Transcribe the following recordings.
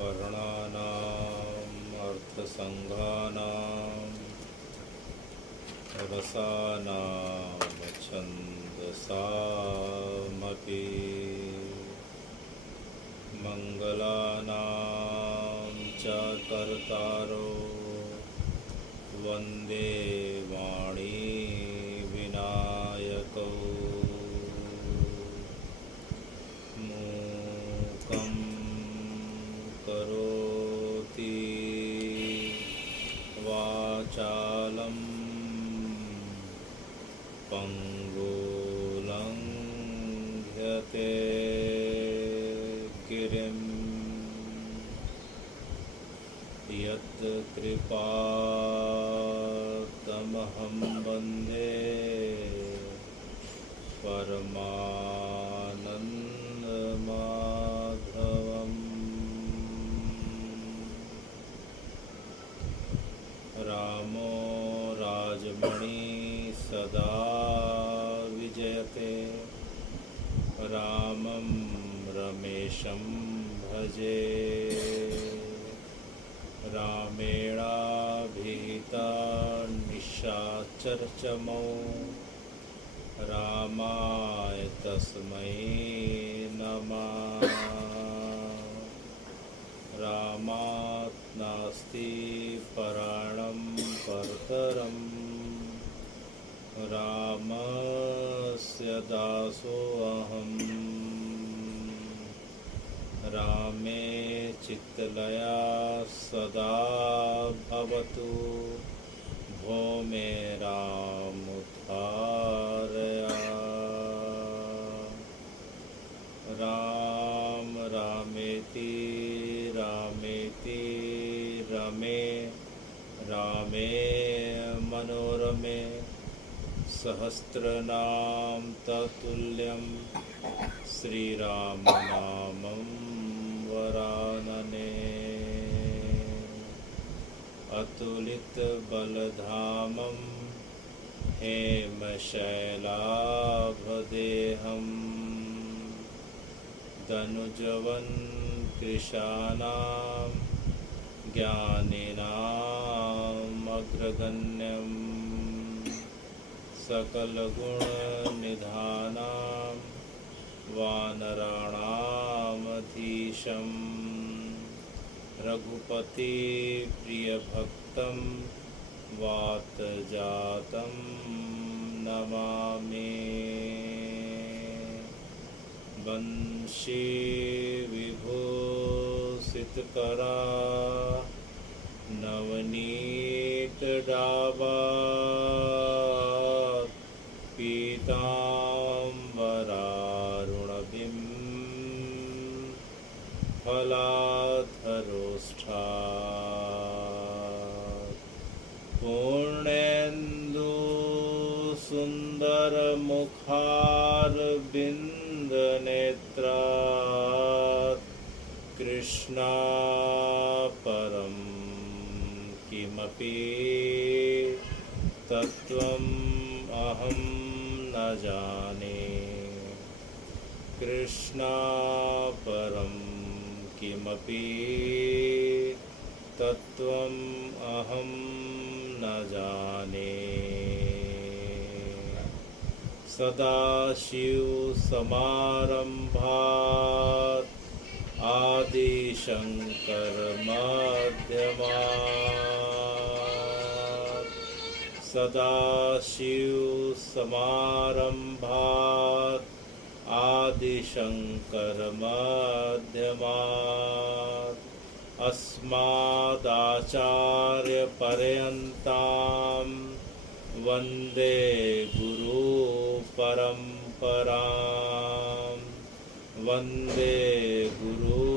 वर्णानाम् अर्थसङ्घानां रसानां छन्दसामपि मङ्गलानां च कर्तारो वन्दे वाणी विनायकौ मूकं करोति वाचालं पङ्गुलङ्घ्यते गिरिं यत्कृपातमहं वन्दे परमानन्दमाधवम् रामो राजमणि सदा विजयते रामं रमेशं भजे रामेणाभिहिता निशाचरचमौ रामाय तस्मै नमः रामात् नास्ति पराणं परतरं रामस्य दासोऽहम् रामे चित्तलया सदा भवतु भो मे रामुद्धारय राम रामेति रामेति रमे रामे मनोरमे सहस्रनाम तत्तुल्यं श्रीरामनामं वरानने अतुलितबलधामं हेमशैलाभदेहं दनुजवन् कृशानां ज्ञानिनामग्रगण्यं सकलगुणनिधानां वानराणामधीशं रघुपतिप्रियभक्तं वातजातं नमामि वंशी विभूषितकरा नवनीतडाबा पीताम्बरारुणबिं फलाधरोष्ठा पूर्णेन्दु सुन्दरमुखारविन्दनेत्रा कृष्णा परं किमपि तत्त्वम् अहं न जाने कृष्णा परं किमपि तत्त्वम् अहं न जाने सदाशिवसमारम्भात् आदिशङ्करमध्यमात् सदाशिवसमारम्भात् आदिशङ्करमध्यमात् अस्मदाचार्यपर्यन्तां वन्दे गुरुपरम्परां वन्दे गुरुपरम्परां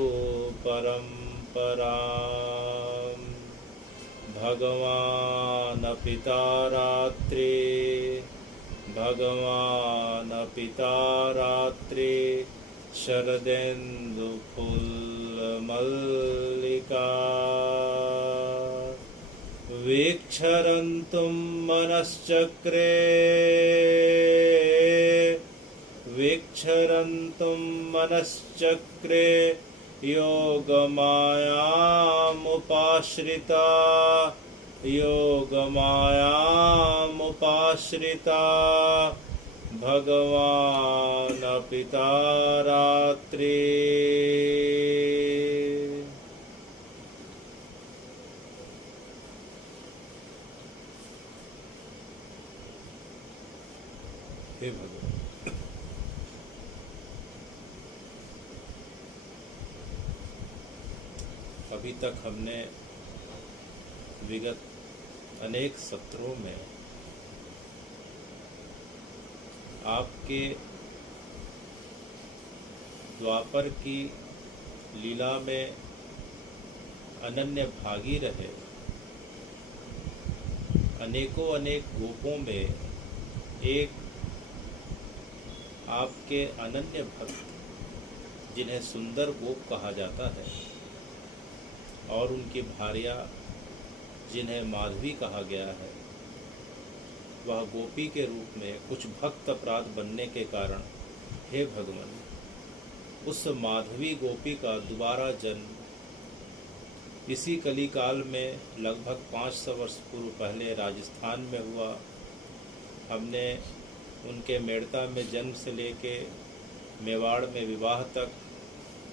भगवान् पिता रात्रि भगवान् पिता रात्रि शरदेन्दुफुल्लमल्लिका वीक्षरन्तुं मनश्चक्रे वीक्षरन्तुं मनश्चक्रे योगमायामुपाश्रिता योगमायामुपाश्रिता भगवान पिता रात्रि। हे भगवान, अभी तक हमने विगत अनेक सत्रों में आपके द्वापर की लीला में अनन्य भागी रहे अनेकों अनेक गोपों में एक आपके अनन्य भक्त जिन्हें सुंदर गोप कहा जाता है और उनकी भार्या जिन्हें माधवी कहा गया है, वह गोपी के रूप में कुछ भक्त अपराध बनने के कारण हे भगवान उस माधवी गोपी का दोबारा जन्म इसी कली काल में लगभग 500 वर्ष पूर्व पहले राजस्थान में हुआ। हमने उनके मेड़ता में जन्म से लेके मेवाड़ में विवाह तक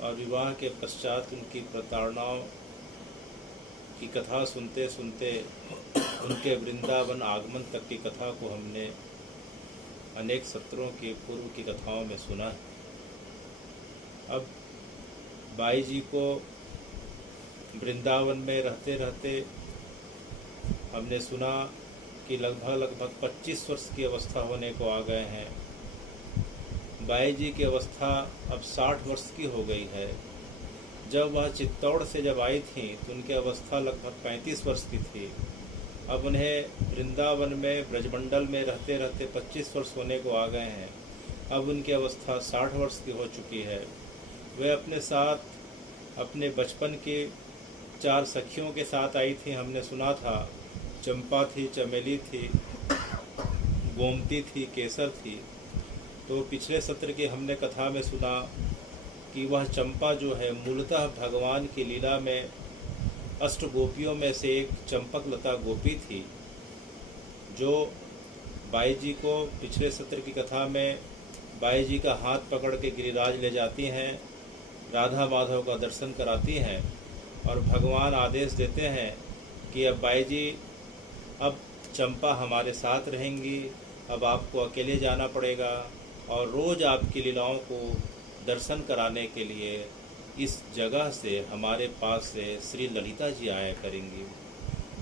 और विवाह के पश्चात उनकी प्रताड़नाओं की कथा सुनते सुनते उनके वृंदावन आगमन तक की कथा को हमने अनेक सत्रों के पूर्व की कथाओं में सुना है। अब बाई जी को वृंदावन में रहते रहते हमने सुना कि लगभग 25 वर्ष की अवस्था होने को आ गए हैं। बाई जी की अवस्था अब 60 वर्ष की हो गई है। जब वह चित्तौड़ से जब आई थी तो उनकी अवस्था लगभग 35 वर्ष की थी। अब उन्हें वृंदावन में ब्रजमंडल में रहते रहते 25 वर्ष होने को आ गए हैं। अब उनकी अवस्था 60 वर्ष की हो चुकी है। वे अपने साथ अपने बचपन की 4 सखियों के साथ आई थी। हमने सुना था चंपा थी, चमेली थी, गोमती थी, केसर थी। तो पिछले सत्र की हमने कथा में सुना कि वह चंपा जो है मूलतः भगवान की लीला में अष्ट गोपियों में से एक चंपक लता गोपी थी, जो बाई जी को पिछले सत्र की कथा में बाई जी का हाथ पकड़ के गिरिराज ले जाती हैं, राधा माधव का दर्शन कराती हैं और भगवान आदेश देते हैं कि अब बाई जी अब चंपा हमारे साथ रहेंगी, अब आपको अकेले जाना पड़ेगा और रोज़ आपकी लीलाओं को दर्शन कराने के लिए इस जगह से हमारे पास से श्री ललिता जी आया करेंगी।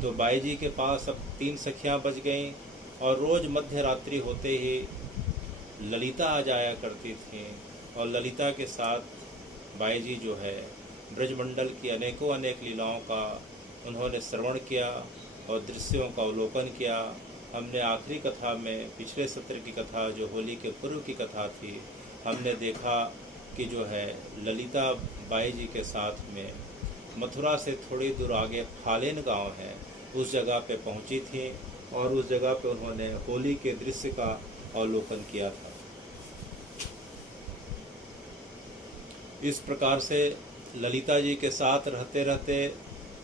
तो बाई जी के पास अब 3 सखियां बच गईं और रोज़ मध्य रात्रि होते ही ललिता आ जाया करती थीं और ललिता के साथ बाई जी जो है ब्रजमंडल की अनेकों अनेक लीलाओं का उन्होंने श्रवण किया और दृश्यों का अवलोकन किया। हमने आखिरी कथा में पिछले सत्र की कथा जो होली के पूर्व की कथा थी, हमने देखा कि जो है ललिता बाई जी के साथ में मथुरा से थोड़ी दूर आगे फालेन गांव है, उस जगह पे पहुंची थी और उस जगह पे उन्होंने होली के दृश्य का अवलोकन किया था। इस प्रकार से ललिता जी के साथ रहते रहते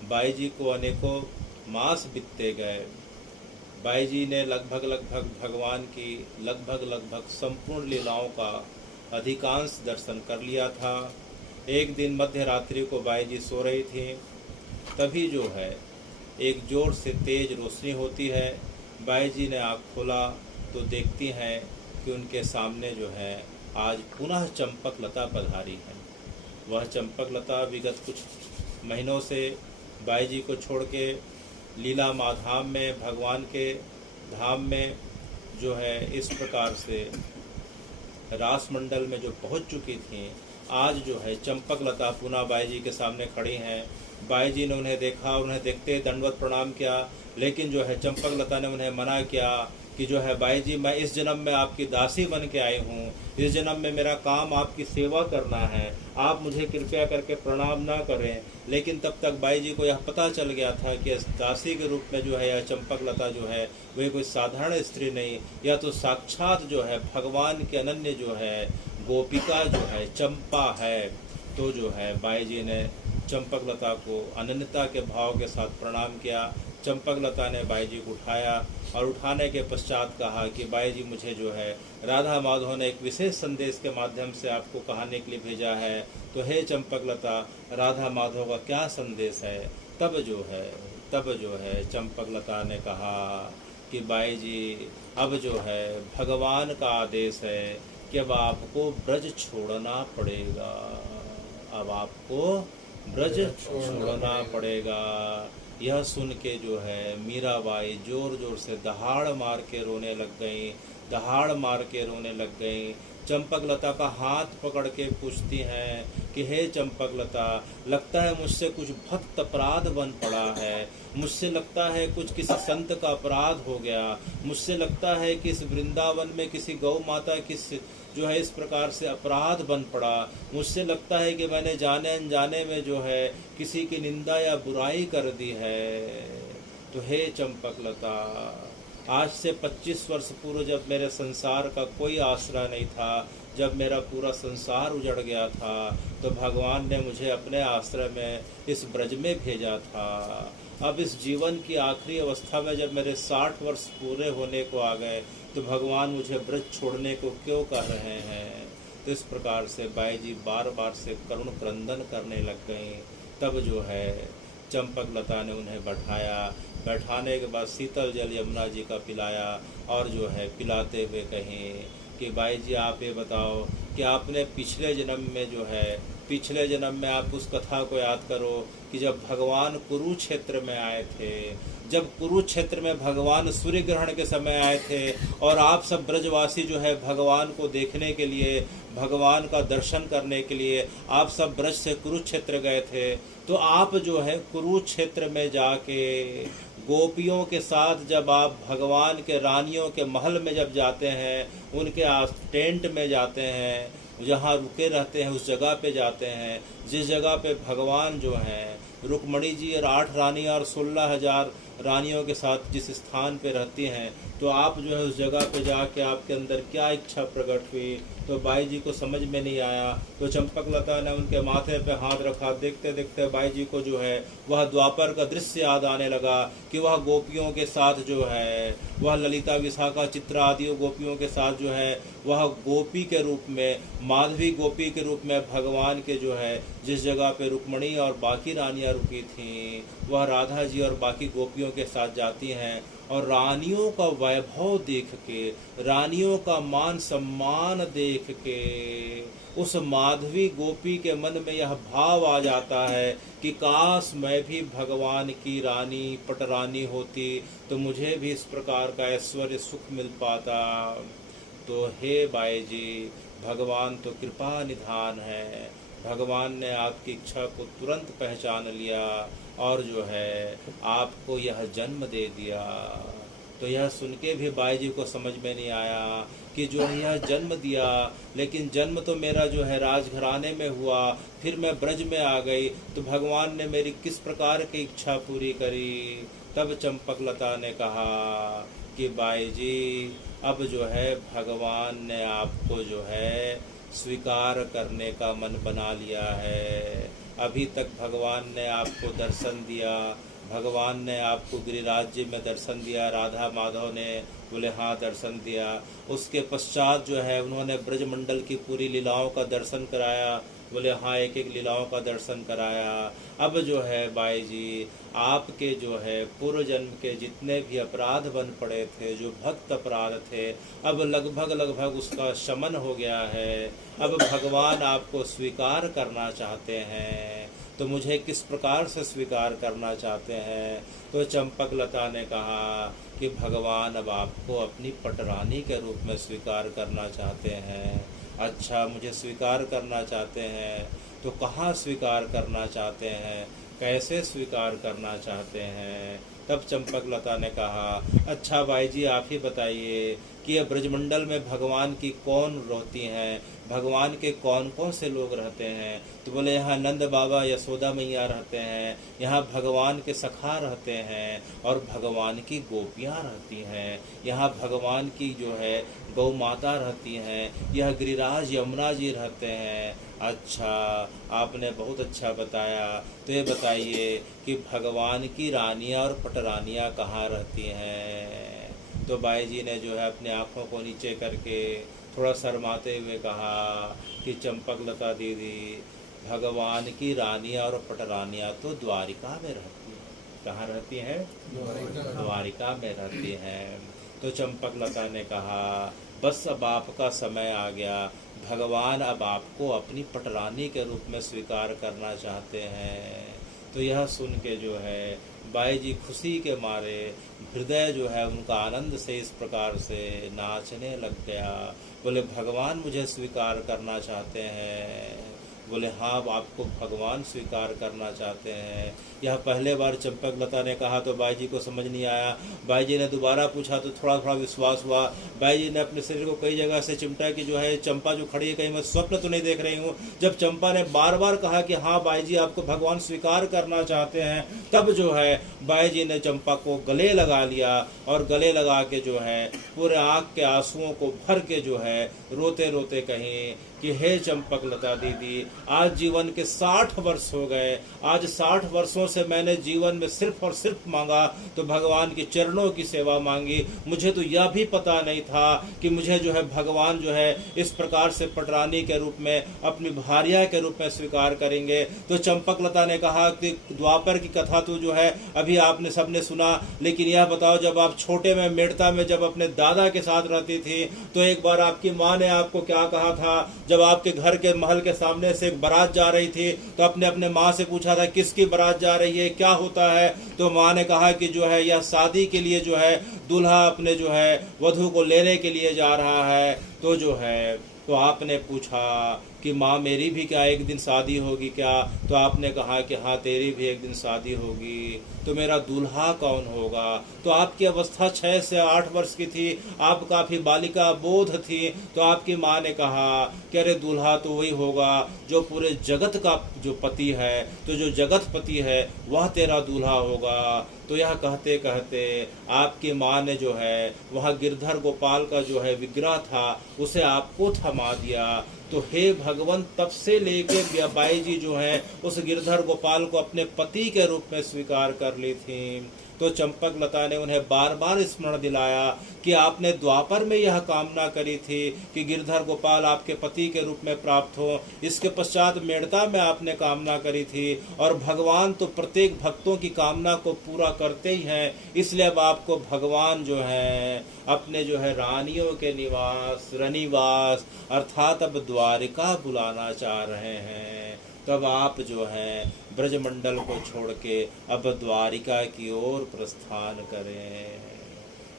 बाई जी को अनेकों मास बीतते गए। बाई जी ने लगभग भगवान की लगभग संपूर्ण लीलाओं का अधिकांश दर्शन कर लिया था। एक दिन मध्य रात्रि को बाई जी सो रही थी, तभी जो है एक जोर से तेज रोशनी होती है। बाई जी ने आँख खोला तो देखती हैं कि उनके सामने जो है आज पुनः चंपक लता पधारी है। वह चंपक लता विगत कुछ महीनों से बाई जी को छोड़ के लीला माधाम में भगवान के धाम में जो है इस प्रकार से रास मंडल में जो पहुंच चुकी थी, आज जो है चंपक लता पुनः बाई जी के सामने खड़ी हैं। बाई जी ने उन्हें देखा, उन्हें देखते दंडवत प्रणाम किया, लेकिन जो है चंपक लता ने उन्हें मना किया कि जो है बाई जी मैं इस जन्म में आपकी दासी बन के आई हूँ, इस जन्म में मेरा काम आपकी सेवा करना है, आप मुझे कृपया करके प्रणाम ना करें। लेकिन तब तक बाई जी को यह पता चल गया था कि दासी के रूप में जो है यह चंपक लता जो है वह कोई साधारण स्त्री नहीं, यह तो साक्षात जो है भगवान के अनन्य जो है गोपिका जो है चंपा है। तो जो है बाई जी ने चंपकलता को अनन्यता के भाव के साथ प्रणाम किया। चंपकलता ने बाई जी को उठाया और उठाने के पश्चात कहा कि बाई जी, मुझे जो है राधा माधव ने एक विशेष संदेश के माध्यम से आपको कहने के लिए भेजा है, तो हे चंपकलता, राधा माधव का क्या संदेश है? तब जो है चंपकलता ने कहा कि बाई जी, अब जो है भगवान का आदेश है कि अब आपको ब्रज छोड़ना पड़ेगा, अब आपको ब्रज छोड़ना पड़ेगा। यह सुन के जो है मीराबाई जोर जोर से दहाड़ मार के रोने लग गई। चंपकलता का हाथ पकड़ के पूछती हैं कि हे चंपकलता, लगता है मुझसे कुछ भक्त अपराध बन पड़ा है, मुझसे लगता है कुछ किसी संत का अपराध हो गया, मुझसे लगता है कि इस वृंदावन में किसी गौ माता की जो है इस प्रकार से अपराध बन पड़ा, मुझसे लगता है कि मैंने जाने अनजाने में जो है किसी की निंदा या बुराई कर दी है। तो हे चंपकलता, आज से 25 वर्ष पूर्व जब मेरे संसार का कोई आसरा नहीं था, जब मेरा पूरा संसार उजड़ गया था, तो भगवान ने मुझे अपने आश्रय में इस ब्रज में भेजा था। अब इस जीवन की आखिरी अवस्था में जब मेरे 60 वर्ष पूरे होने को आ गए, तो भगवान मुझे ब्रज छोड़ने को क्यों कह रहे हैं? तो इस प्रकार से बाई जी बार बार से करुण क्रंदन करने लग गईं। तब जो है चंपकलता ने उन्हें बैठाने के बाद शीतल जल यमुना जी का पिलाया और जो है पिलाते हुए कहें कि बाई जी, आप ये बताओ कि आपने पिछले जन्म में आप उस कथा को याद करो कि जब भगवान कुरुक्षेत्र में आए थे, जब कुरुक्षेत्र में भगवान सूर्य ग्रहण के समय आए थे और आप सब ब्रजवासी जो है भगवान को देखने के लिए, भगवान का दर्शन करने के लिए आप सब ब्रज से कुरुक्षेत्र गए थे, तो आप जो है कुरुक्षेत्र में जाके गोपियों के साथ जब आप भगवान के रानियों के महल में जब जाते हैं, उनके टेंट में जाते हैं, जहाँ रुके रहते हैं उस जगह पे जाते हैं, जिस जगह पे भगवान जो हैं रुक्मणी जी और 8 रानी और 16,000 रानियों के साथ जिस स्थान पे रहती हैं, तो आप जो है उस जगह पे जाके आपके अंदर क्या इच्छा प्रकट हुई? तो बाई जी को समझ में नहीं आया। तो चंपकलता ने उनके माथे पे हाथ रखा। देखते देखते बाई जी को जो है वह द्वापर का दृश्य याद आने लगा कि वह गोपियों के साथ जो है, वह ललिता विशाखा चित्रा आदि गोपियों के साथ जो है वह गोपी के रूप में, माधवी गोपी के रूप में भगवान के जो है जिस जगह पे रुक्मणी और बाकी रानियां रुकी थीं, वह राधा जी और बाकी गोपियों के साथ जाती हैं और रानियों का वैभव देख के, रानियों का मान सम्मान देख के उस माधवी गोपी के मन में यह भाव आ जाता है कि काश मैं भी भगवान की रानी पटरानी होती तो मुझे भी इस प्रकार का ऐश्वर्य सुख मिल पाता। तो हे बाई जी, भगवान तो कृपा निधान है, भगवान ने आपकी इच्छा को तुरंत पहचान लिया और जो है आपको यह जन्म दे दिया। तो यह सुन के भी बाई जी को समझ में नहीं आया कि जो यह जन्म दिया, लेकिन जन्म तो मेरा जो है राजघराने में हुआ, फिर मैं ब्रज में आ गई, तो भगवान ने मेरी किस प्रकार की इच्छा पूरी करी? तब चंपकलता ने कहा कि बाई जी, अब जो है भगवान ने आपको जो है स्वीकार करने का मन बना लिया है। अभी तक भगवान ने आपको दर्शन दिया, भगवान ने आपको गिरिराज्य में दर्शन दिया, राधा माधव ने बोले हाँ दर्शन दिया। उसके पश्चात जो है उन्होंने ब्रजमंडल की पूरी लीलाओं का दर्शन कराया, बोले हाँ एक एक लीलाओं का दर्शन कराया। अब जो है बाई जी, आपके जो है पूर्व जन्म के जितने भी अपराध बन पड़े थे, जो भक्त अपराध थे, अब लगभग उसका शमन हो गया है। अब भगवान आपको स्वीकार करना चाहते हैं, तो मुझे किस प्रकार से स्वीकार करना चाहते हैं? तो चंपकलता ने कहा कि भगवान अब आपको अपनी पटरानी के रूप में स्वीकार करना चाहते हैं। अच्छा, मुझे स्वीकार करना चाहते हैं तो कहाँ स्वीकार करना चाहते हैं, कैसे स्वीकार करना चाहते हैं? तब चंपकलता ने कहा, अच्छा बाई जी, आप ही बताइए कि ये ब्रजमंडल में भगवान की कौन रहती हैं, भगवान के कौन कौन से लोग रहते हैं? तो बोले यहाँ नंद बाबा यशोदा मैया रहते हैं, यहाँ भगवान के सखा रहते हैं और भगवान की गोपियाँ रहती हैं, यहाँ भगवान की जो है गौ माता रहती हैं, यह गिरिराज यमुना जी रहते हैं। अच्छा, आपने बहुत अच्छा बताया। तो ये बताइए कि भगवान की रानियाँ और पटरानियाँ कहाँ रहती हैं? तो बाई जी ने जो है अपने आँखों को नीचे करके थोड़ा शर्माते हुए कहा कि चंपकलता दीदी, भगवान की रानियाँ और पटरानियाँ तो द्वारिका में रहती हैं। कहाँ रहती हैं? द्वारिका में रहती हैं। तो चंपकलता ने कहा बस अब आपका समय आ गया, भगवान अब आपको अपनी पटरानी के रूप में स्वीकार करना चाहते हैं। तो यह सुन के जो है बाई जी खुशी के मारे हृदय जो है उनका आनंद से इस प्रकार से नाचने लग गया। बोले भगवान मुझे स्वीकार करना चाहते हैं? बोले हाँ, आपको भगवान स्वीकार करना चाहते हैं। यह पहले बार चंपकलता ने कहा तो बाई जी को समझ नहीं आया। बाई जी ने दोबारा पूछा तो थोड़ा थोड़ा विश्वास हुआ। बाई जी ने अपने शरीर को कई जगह से चिमटा कि जो है चंपा जो खड़ी है कहीं मैं स्वप्न तो नहीं देख रही हूँ। जब चंपा ने बार बार कहा कि हाँ बाई जी आपको भगवान स्वीकार करना चाहते हैं, तब जो है बाई जी ने चंपा को गले लगा लिया और गले लगा के जो है पूरे आँख के आंसुओं को भर के जो है रोते रोते कहीं कि हे चंपकलता दीदी, आज जीवन के 60 वर्ष हो गए। आज 60 वर्षों से मैंने जीवन में सिर्फ और सिर्फ मांगा तो भगवान के चरणों की सेवा मांगी। मुझे तो यह भी पता नहीं था कि मुझे जो है भगवान जो है इस प्रकार से पटरानी के रूप में, अपनी भार्या के रूप में स्वीकार करेंगे। तो चंपकलता ने कहा कि द्वापर की कथा तो जो है अभी आपने सबने सुना, लेकिन यह बताओ जब आप छोटे में मेड़ता में जब अपने दादा के साथ रहती थी तो एक बार आपकी माँ ने आपको क्या कहा था? जब आपके घर के महल के सामने से एक बारात जा रही थी तो आपने अपने माँ से पूछा था किसकी बारात जा रही है, क्या होता है? तो माँ ने कहा कि जो है यह शादी के लिए जो है दूल्हा अपने जो है वधू को लेने के लिए जा रहा है। तो जो है तो आपने पूछा कि माँ मेरी भी क्या एक दिन शादी होगी क्या? तो आपने कहा कि हाँ तेरी भी एक दिन शादी होगी। तो मेरा दूल्हा कौन होगा? तो आपकी अवस्था 6 से 8 वर्ष की थी, आप काफ़ी बालिका बोध थी। तो आपकी माँ ने कहा कि अरे दूल्हा तो वही होगा जो पूरे जगत का जो पति है, तो जो जगत पति है वह तेरा दूल्हा होगा। तो यह कहते कहते आपकी माँ ने जो है वहाँ गिरधर गोपाल का जो है विग्रह था उसे आपको थमा दिया। तो हे भगवान, तब से लेके बाई जी जो है उस गिरधर गोपाल को अपने पति के रूप में स्वीकार कर ली थी। तो चंपकलता ने उन्हें बार बार स्मरण दिलाया कि आपने द्वापर में यह कामना करी थी कि गिरधर गोपाल आपके पति के रूप में प्राप्त हो। इसके पश्चात मेड़ता में आपने कामना करी थी और भगवान तो प्रत्येक भक्तों की कामना को पूरा करते ही हैं। इसलिए अब आपको भगवान जो है अपने जो है रानियों के निवास रनिवास अर्थात अब द्वारिका बुलाना चाह रहे हैं। तब आप जो है ब्रजमंडल को छोड़ के अब द्वारिका की ओर प्रस्थान करें।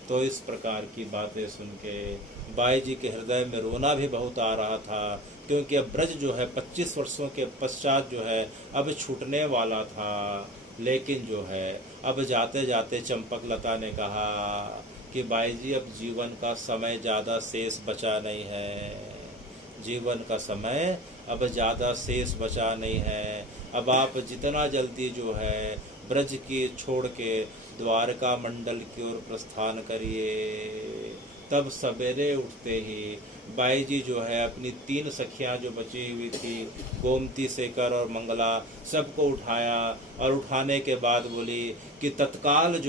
तो इस प्रकार की बातें सुन के बाई जी के हृदय में रोना भी बहुत आ रहा था, क्योंकि अब ब्रज जो है 25 वर्षों के पश्चात जो है अब छूटने वाला था। लेकिन जो है अब जाते जाते चंपकलता ने कहा कि बाई जी अब जीवन का समय ज़्यादा शेष बचा नहीं है, जीवन का समय अब ज़्यादा शेष बचा नहीं है। अब आप जितना जल्दी जो है ब्रज की छोड़ के द्वारका मंडल की ओर प्रस्थान करिए। तब सवेरे उठते ही बाई जी जो है अपनी 3 सखियां जो बची हुई थी, गोमती, शेखर और मंगला, सबको उठाया और उठाने के बाद बोली कि तत्काल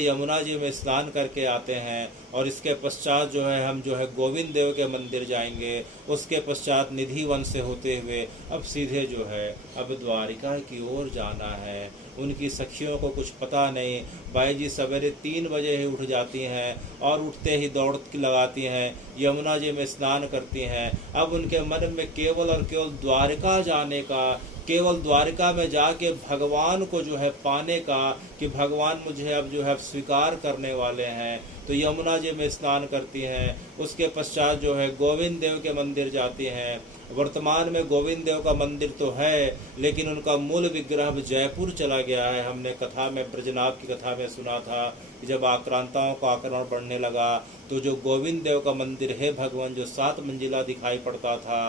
यमुना जी में स्नान करके आते हैं और इसके पश्चात जो है हम जो है गोविंद देव के मंदिर जाएंगे। उसके पश्चात निधि वन से होते हुए अब सीधे जो है अब द्वारिका की ओर जाना है। उनकी सखियों को कुछ पता नहीं। बाई जी सवेरे 3 बजे ही उठ जाती हैं और उठते ही दौड़ लगाती हैं, यमुना जी में स्नान करती हैं। अब उनके मन में केवल और केवल द्वारिका जाने का केवल द्वारिका में जाके भगवान को जो है पाने का, कि भगवान मुझे अब जो है स्वीकार करने वाले हैं, तो यमुना जी में स्नान करती हैं। उसके पश्चात जो है गोविंद देव के मंदिर जाती हैं। वर्तमान में गोविंद देव का मंदिर तो है, लेकिन उनका मूल विग्रह जयपुर चला गया है। हमने कथा में, ब्रजनाभ की कथा में सुना था कि जब आक्रांताओं का आक्रमण बढ़ने लगा तो जो गोविंद देव का मंदिर है भगवान, जो 7 मंजिला दिखाई पड़ता था,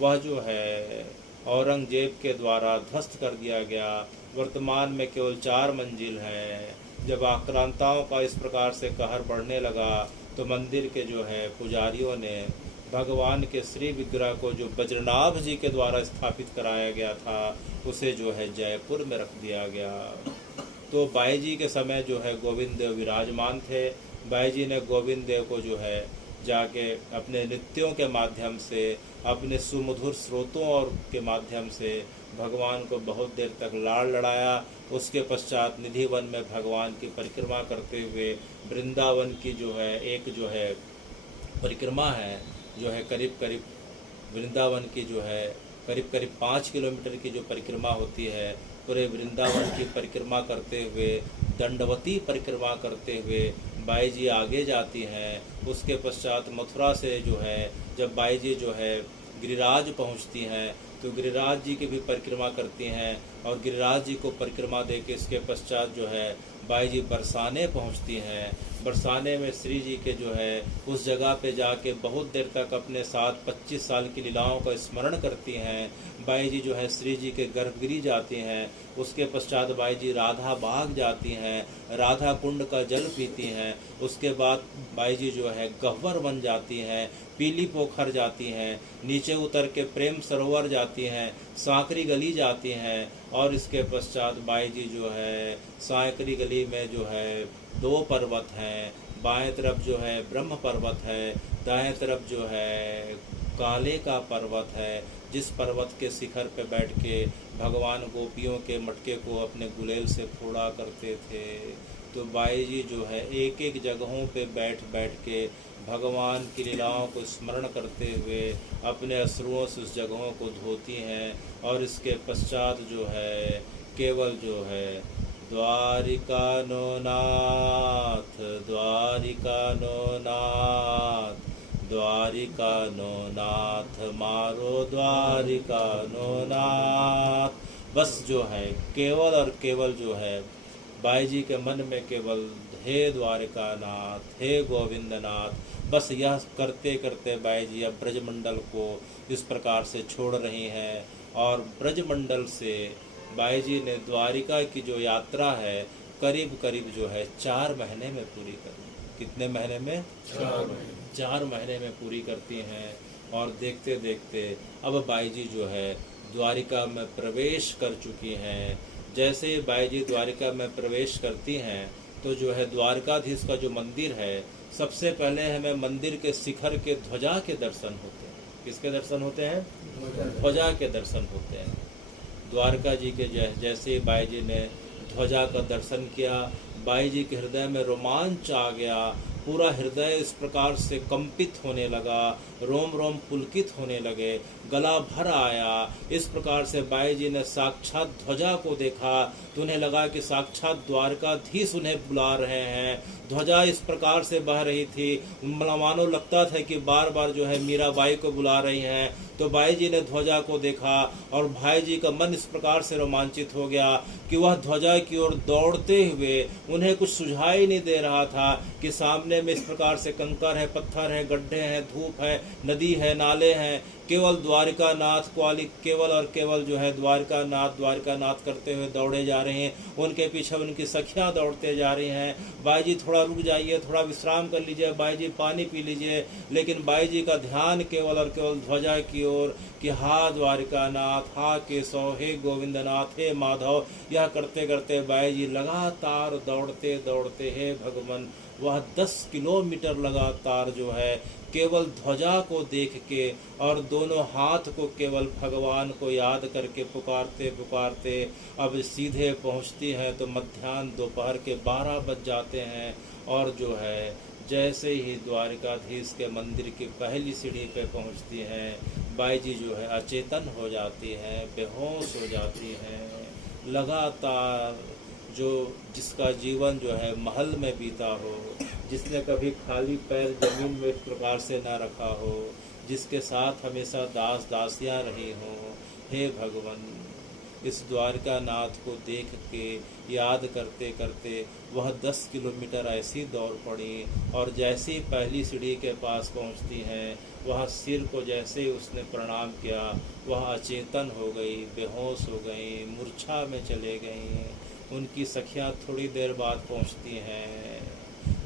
वह जो है औरंगजेब के द्वारा ध्वस्त कर दिया गया। वर्तमान में केवल 4 मंजिल है। जब आक्रांताओं का इस प्रकार से कहर बढ़ने लगा तो मंदिर के जो है पुजारियों ने भगवान के श्री विग्रह को, जो बज्रनाभ जी के द्वारा स्थापित कराया गया था, उसे जो है जयपुर में रख दिया गया। तो बाई जी के समय जो है गोविंद देव विराजमान थे। बाई जी ने गोविंद देव को जो है जाके अपने नृत्यों के माध्यम से, अपने सुमधुर स्रोतों और के माध्यम से भगवान को बहुत देर तक लाड़ लड़ाया। उसके पश्चात निधि वन में भगवान की परिक्रमा करते हुए वृंदावन की जो है एक जो है परिक्रमा है, जो है करीब करीब वृंदावन की जो है करीब करीब 5 किलोमीटर की जो परिक्रमा होती है, पूरे वृंदावन की परिक्रमा करते हुए, दंडवती परिक्रमा करते हुए बाई जी आगे जाती हैं। उसके पश्चात मथुरा से जो है जब बाई जी जो है गिरिराज पहुंचती हैं तो गिरिराज जी की भी परिक्रमा करती हैं, और गिरिराज जी को परिक्रमा दे के इसके पश्चात जो है बाई जी बरसाने पहुंचती हैं। बरसाने में श्री जी के जो है उस जगह पे जाके बहुत देर तक अपने साथ 25 साल की लीलाओं का स्मरण करती हैं। बाई जी जो है श्री जी के गर्भगृह जाती हैं। उसके पश्चात बाई जी राधा बाग जाती हैं, राधा कुंड का जल पीती हैं। उसके बाद बाई जी जो है गह्वर वन जाती हैं, पीली पोखर जाती हैं, नीचे उतर के प्रेम सरोवर जाती हैं, सांकरी गली जाती हैं, और इसके पश्चात बाई जी जो है सांकरी गली में जो है 2 पर्वत हैं। बाएं तरफ जो है ब्रह्म पर्वत है, दाएं तरफ जो है काले का पर्वत है, जिस पर्वत के शिखर पे बैठ के भगवान गोपियों के मटके को अपने गुलेल से फोड़ा करते थे। तो बाई जी जो है एक एक जगहों पे बैठ बैठ के भगवान की लीलाओं को स्मरण करते हुए अपने अश्रुओं से उस जगहों को धोती हैं। और इसके पश्चात जो है केवल जो है द्वारिका नो नाथ, द्वारिका नो नाथ, द्वारिका नो नाथ मारो, द्वारिका नो नाथ। बस जो है केवल और केवल जो है बाई जी के मन में केवल हे द्वारिका नाथ, हे गोविंद नाथ, बस यह करते करते बाई जी अब ब्रजमंडल को इस प्रकार से छोड़ रही हैं। और ब्रजमंडल से बाई जी ने द्वारिका की जो यात्रा है करीब करीब जो है 4 महीने में पूरी कर ली। कितने महीने में? 4 महीने में पूरी करती हैं। और देखते देखते अब बाई जी जो है द्वारिका में प्रवेश कर चुकी हैं। जैसे बाई जी द्वारिका में प्रवेश करती हैं तो जो है द्वारकाधीश का जो मंदिर है, सबसे पहले हमें मंदिर के शिखर के ध्वजा के दर्शन होते हैं। किसके दर्शन होते हैं? ध्वजा के दर्शन होते हैं। द्वारका जी के जैसे बाई जी ने ध्वजा का दर्शन किया, बाई जी के हृदय में रोमांच आ गया। पूरा हृदय इस प्रकार से कंपित होने लगा, रोम रोम पुलकित होने लगे, गला भर आया। इस प्रकार से बाई जी ने साक्षात ध्वजा को देखा तो उन्हें लगा कि साक्षात द्वारकाधीश उन्हें बुला रहे हैं। ध्वजा इस प्रकार से बह रही थी, मानो लगता था कि बार बार जो है मीराबाई को बुला रही हैं। तो बाई जी ने ध्वजा को देखा और भाई जी का मन इस प्रकार से रोमांचित हो गया कि वह ध्वजा की ओर दौड़ते हुए, उन्हें कुछ सुझाई नहीं दे रहा था कि सामने में इस प्रकार से कंकर है, पत्थर है, गड्ढे हैं, धूप है, नदी है, नाले हैं। केवल द्वारिका नाथ केवल और केवल जो है द्वारिका नाथ करते हुए दौड़े जा रहे हैं। उनके पीछे उनकी सखियां दौड़ते जा रही हैं। बाई जी थोड़ा रुक जाइए, थोड़ा विश्राम कर लीजिए, बाई जी पानी पी लीजिए। लेकिन बाई जी का ध्यान केवल और केवल ध्वजा की ओर कि हा द्वारिका नाथ, हा केशव, हे गोविंद नाथ, हे माधव। यह करते करते बाई जी लगातार दौड़ते दौड़ते हे भगवान, वह 10 किलोमीटर लगातार जो है केवल ध्वजा को देख के और दोनों हाथ को केवल भगवान को याद करके पुकारते पुकारते अब सीधे पहुंचती हैं। तो मध्याह्न दोपहर के 12 बज जाते हैं और जो है जैसे ही द्वारकाधीश के मंदिर की पहली सीढ़ी पे पहुंचती हैं, बाई जी जो है अचेतन हो जाती हैं, बेहोश हो जाती हैं। लगातार जो जिसका जीवन जो है महल में बीता हो, जिसने कभी खाली पैर जमीन में इस प्रकार से ना रखा हो, जिसके साथ हमेशा दास दासियां रही हों, हे भगवान, इस द्वारका नाथ को देख के याद करते करते वह 10 किलोमीटर ऐसी दौड़ पड़ी, और जैसे ही पहली सीढ़ी के पास पहुंचती हैं, वह सिर को जैसे ही उसने प्रणाम किया, वह अचेतन हो गई, बेहोश हो गई, मूर्छा में चले गई। उनकी सखियां थोड़ी देर बाद पहुंचती हैं।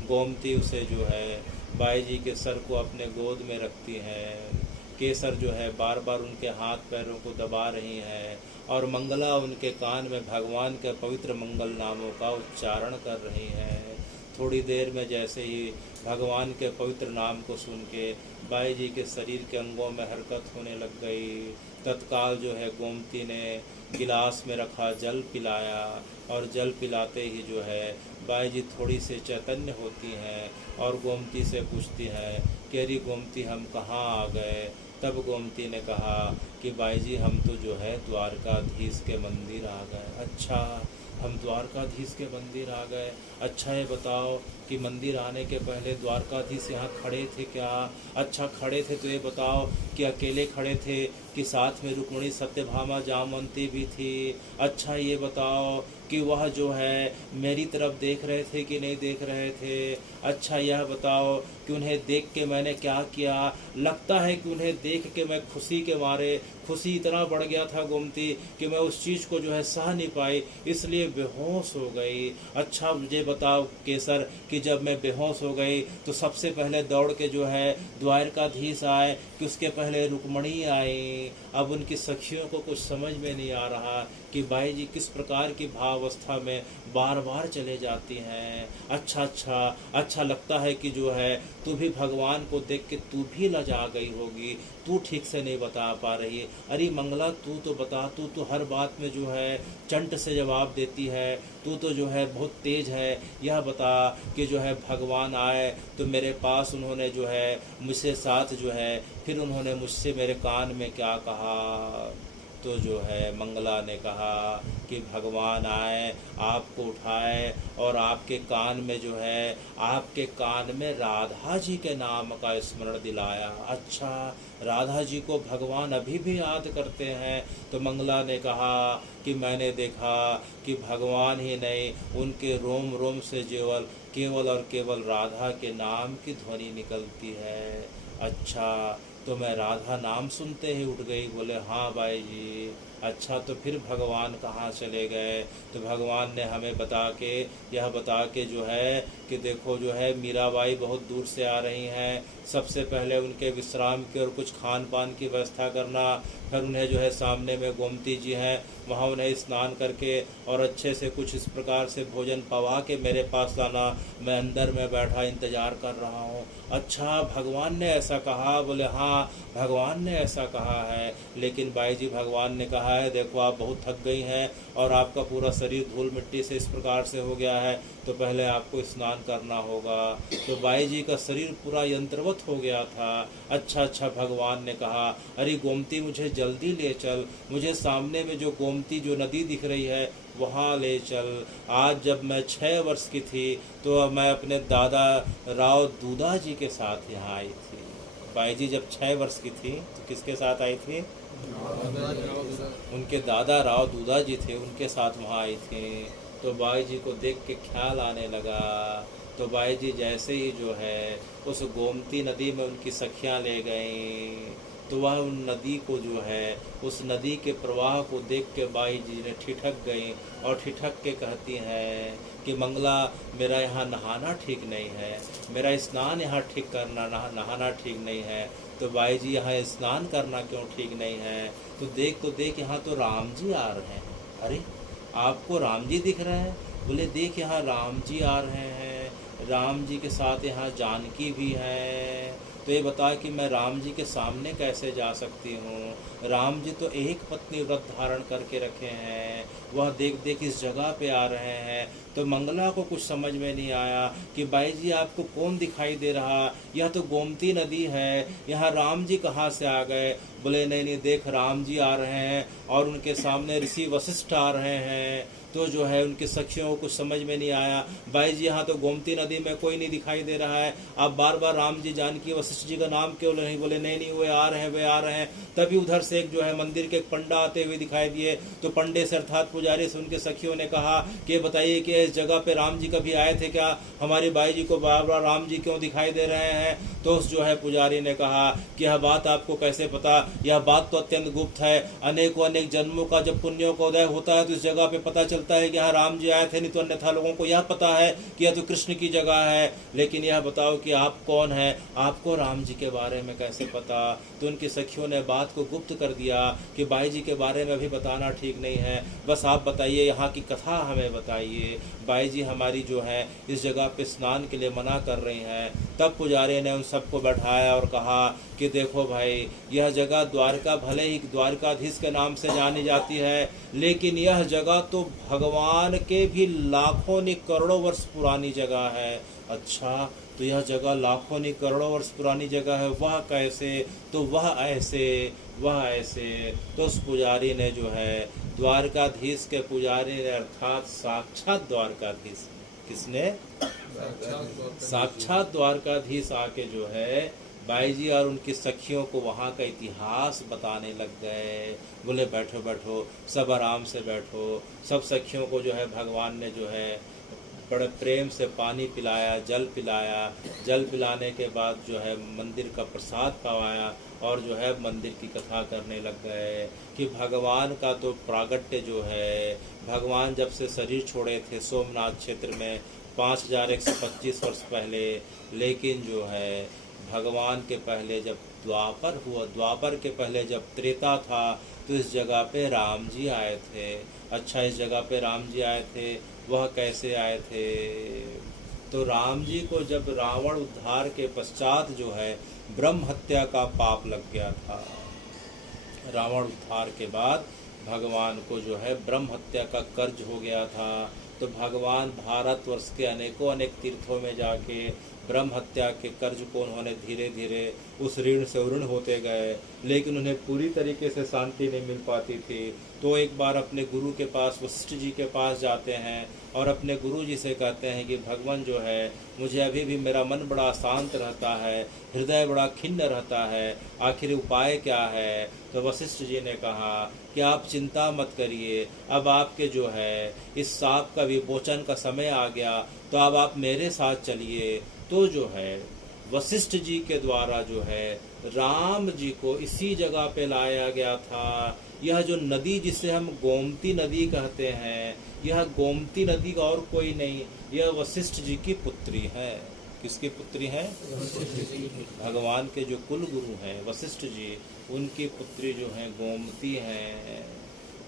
गोमती उसे जो है बाई जी के सर को अपने गोद में रखती हैं। केसर जो है बार बार उनके हाथ पैरों को दबा रही हैं, और मंगला उनके कान में भगवान के पवित्र मंगल नामों का उच्चारण कर रही हैं। थोड़ी देर में जैसे ही भगवान के पवित्र नाम को सुन के बाई जी के शरीर के अंगों में हरकत होने लग गई। तत्काल जो है गोमती ने गिलास में रखा जल पिलाया, और जल पिलाते ही जो है बाई जी थोड़ी से चैतन्य होती हैं और गोमती से पूछती हैं कि अरे गोमती, हम कहाँ आ गए। तब गोमती ने कहा कि बाई जी, हम तो जो है द्वारकाधीश के मंदिर आ गए। अच्छा, हम द्वारकाधीश के मंदिर आ गए। अच्छा, ये बताओ कि मंदिर आने के पहले द्वारकाधीश यहाँ खड़े थे क्या? अच्छा, खड़े थे तो ये बताओ कि अकेले खड़े थे कि साथ में रुक्मिणी, सत्यभामा, जामवंती भी थी? अच्छा, ये बताओ कि वह जो है मेरी तरफ देख रहे थे कि नहीं देख रहे थे? अच्छा, यह बताओ कि उन्हें देख के मैंने क्या किया? लगता है कि उन्हें देख के मैं खुशी के मारे, खुशी इतना बढ़ गया था गोमती कि मैं उस चीज़ को जो है सह नहीं पाई, इसलिए बेहोश हो गई। अच्छा, मुझे बताओ केसर कि जब मैं बेहोश हो गई तो सबसे पहले दौड़ के जो है द्वारकाधीश आए कि उसके पहले रुक्मिणी आई? अब उनकी सखियों को कुछ समझ में नहीं आ रहा कि बाई जी किस प्रकार की भावावस्था में बार बार चले जाती हैं। अच्छा लगता है कि जो है तू भी भगवान को देख के तू भी लजा गई होगी, तू ठीक से नहीं बता पा रही है। अरे मंगला, तू तो बता, तू तो हर बात में जो है चंट से जवाब देती है, तू तो जो है बहुत तेज है। यह बता कि जो है भगवान आए तो मेरे पास उन्होंने जो है मुझसे साथ जो है फिर उन्होंने मुझसे मेरे कान में क्या कहा? तो जो है मंगला ने कहा कि भगवान आए, आपको उठाए और आपके कान में जो है आपके कान में राधा जी के नाम का स्मरण दिलाया। अच्छा, राधा जी को भगवान अभी भी याद करते हैं? तो मंगला ने कहा कि मैंने देखा कि भगवान ही नहीं, उनके रोम रोम से केवल और केवल राधा के नाम की ध्वनि निकलती है। अच्छा, तो मैं राधा नाम सुनते ही उठ गई। बोले हाँ बाई जी। अच्छा, तो फिर भगवान कहाँ चले गए? तो भगवान ने हमें यह बता के जो है कि देखो जो है मीराबाई बहुत दूर से आ रही हैं, सबसे पहले उनके विश्राम की और कुछ खान पान की व्यवस्था करना, फिर उन्हें जो है सामने में गोमती जी हैं, वहाँ उन्हें स्नान करके और अच्छे से कुछ इस प्रकार से भोजन पवा के मेरे पास लाना, मैं अंदर में बैठा इंतज़ार कर रहा हूँ। अच्छा, भगवान ने ऐसा कहा? बोले हाँ, भगवान ने ऐसा कहा है। लेकिन बाई जी, भगवान ने कहा है देखो आप बहुत थक गई हैं और आपका पूरा शरीर धूल मिट्टी से इस प्रकार से हो गया है, तो पहले आपको स्नान करना होगा। तो बाई जी का शरीर पूरा यंत्रवत हो गया था। अच्छा, भगवान ने कहा अरे गोमती, मुझे जल्दी ले चल, मुझे सामने में जो गोमती जो नदी दिख रही है वहाँ ले चल। आज जब मैं 6 वर्ष की थी तो मैं अपने दादा राव दूधा जी के साथ यहाँ आई थी। बाई जी जब 6 वर्ष की थी तो किसके साथ आई थी? उनके दादा राव दूधा जी थे, उनके साथ वहाँ आई थी। तो बाई जी को देख के ख्याल आने लगा। तो बाई जी जैसे ही जो है उस गोमती नदी में उनकी सखियाँ ले गईं, तो वह उन नदी को जो है उस नदी के प्रवाह को देख के बाई जी ने ठिठक गई और ठिठक के कहती हैं कि मंगला, मेरा यहाँ नहाना ठीक नहीं है, मेरा स्नान यहाँ ठीक करना नहाना ठीक नहीं है। तो बाई जी, यहाँ स्नान करना क्यों ठीक नहीं है? तो देख यहाँ तो राम जी आ रहे हैं। अरे आपको राम जी दिख रहे हैं? बोले देख यहाँ राम जी आ रहे हैं, राम जी के साथ यहाँ जानकी भी है। तो ये बताया कि मैं राम जी के सामने कैसे जा सकती हूँ। राम जी तो एक पत्नी व्रत धारण करके रखे हैं, वह देख देख इस जगह पे आ रहे हैं। तो मंगला को कुछ समझ में नहीं आया कि बाई जी आपको कौन दिखाई दे रहा, यह तो गोमती नदी है, यहाँ राम जी कहाँ से आ गए। बोले नहीं नहीं, देख राम जी आ रहे हैं और उनके सामने ऋषि वशिष्ठ आ रहे हैं। तो जो है उनकी सखियों को कुछ समझ में नहीं आया, भाई जी यहाँ तो गोमती नदी में कोई नहीं दिखाई दे रहा है, आप बार बार राम जी जानकी वशिष्ठ जी का नाम क्यों नहीं। बोले नहीं नहीं, वे आ रहे हैं, वे आ रहे हैं। तभी उधर से एक जो है मंदिर के एक पंडा आते हुए दिखाई दिए। तो पंडे से अर्थात पुजारी से उनके सखियों ने कहा कि बताइए कि इस जगह पे राम जी कभी आए थे क्या, हमारी बाई जी को बार बार राम जी क्यों दिखाई दे रहे हैं। तो उस जो है पुजारी ने कहा कि यह बात आपको कैसे पता, यह बात तो अत्यंत गुप्त है। अनेकों अनेक जन्मों का जब पुण्यों का उदय होता है तो इस जगह पे पता चलता है कि यहाँ राम जी आए थे, नहीं तो अन्यथा लोगों को यह पता है कि यह तो कृष्ण की जगह है। लेकिन यह बताओ कि आप कौन है, आपको राम जी के बारे में कैसे पता। तो उनकी सखियों ने बात को गुप्त कर दिया कि बाई जी के बारे में अभी बताना ठीक नहीं है, बस आप बताइए, यहाँ की कथा हमें बताइए। बाई जी हमारी जो है इस जगह पे स्नान के लिए मना कर रही हैं। तब पुजारी ने उन सबको बैठाया और कहा कि देखो भाई, यह जगह द्वारका भले ही द्वारकाधीश के नाम से जानी जाती है, लेकिन यह जगह तो भगवान के भी लाखों नि करोड़ों वर्ष पुरानी जगह है। अच्छा, तो यह जगह लाखों नि करोड़ों वर्ष पुरानी जगह है, वह कैसे, तो वह ऐसे, वह ऐसे। तो उस पुजारी ने जो है द्वारकाधीश के पुजारी ने अर्थात साक्षात द्वारकाधीश, किसने, साक्षात द्वारकाधीश आके जो है बाई जी और उनकी सखियों को वहाँ का इतिहास बताने लग गए। बोले बैठो बैठो, सब आराम से बैठो। सब सखियों को जो है भगवान ने जो है बड़े प्रेम से पानी पिलाया, जल पिलाया। जल पिलाने के बाद जो है मंदिर का प्रसाद पवाया और जो है मंदिर की कथा करने लग गए कि भगवान का तो प्रागट्य जो है, भगवान जब से शरीर छोड़े थे सोमनाथ क्षेत्र में 5125 वर्ष पहले, लेकिन जो है भगवान के पहले जब द्वापर हुआ, द्वापर के पहले जब त्रेता था, तो इस जगह पे राम जी आए थे। अच्छा, इस जगह पे राम जी आए थे, वह कैसे आए थे। तो राम जी को जब रावण उद्धार के पश्चात जो है ब्रह्म हत्या का पाप लग गया था, रावण उद्धार के बाद भगवान को जो है ब्रह्म हत्या का कर्ज हो गया था। तो भगवान भारतवर्ष के अनेकों अनेक तीर्थों में जाके ब्रह्म हत्या के कर्ज को उन्होंने धीरे धीरे उस ऋण से ऋण होते गए, लेकिन उन्हें पूरी तरीके से शांति नहीं मिल पाती थी। तो एक बार अपने गुरु के पास, वशिष्ठ जी के पास जाते हैं और अपने गुरु जी से कहते हैं कि भगवान जो है, मुझे अभी भी मेरा मन बड़ा शांत रहता है, हृदय बड़ा खिन्न रहता है, आखिर उपाय क्या है। तो वशिष्ठ जी ने कहा कि आप चिंता मत करिए, अब आपके जो है इस सांप का विमोचन का समय आ गया, तो अब आप मेरे साथ चलिए। तो जो है वशिष्ठ जी के द्वारा जो है राम जी को इसी जगह पे लाया गया था। यह जो नदी जिसे हम गोमती नदी कहते हैं, यह गोमती नदी और कोई नहीं, यह वशिष्ठ जी की पुत्री है। किसकी पुत्री है? भगवान के जो कुल गुरु हैं वशिष्ठ जी, उनकी पुत्री जो है गोमती हैं।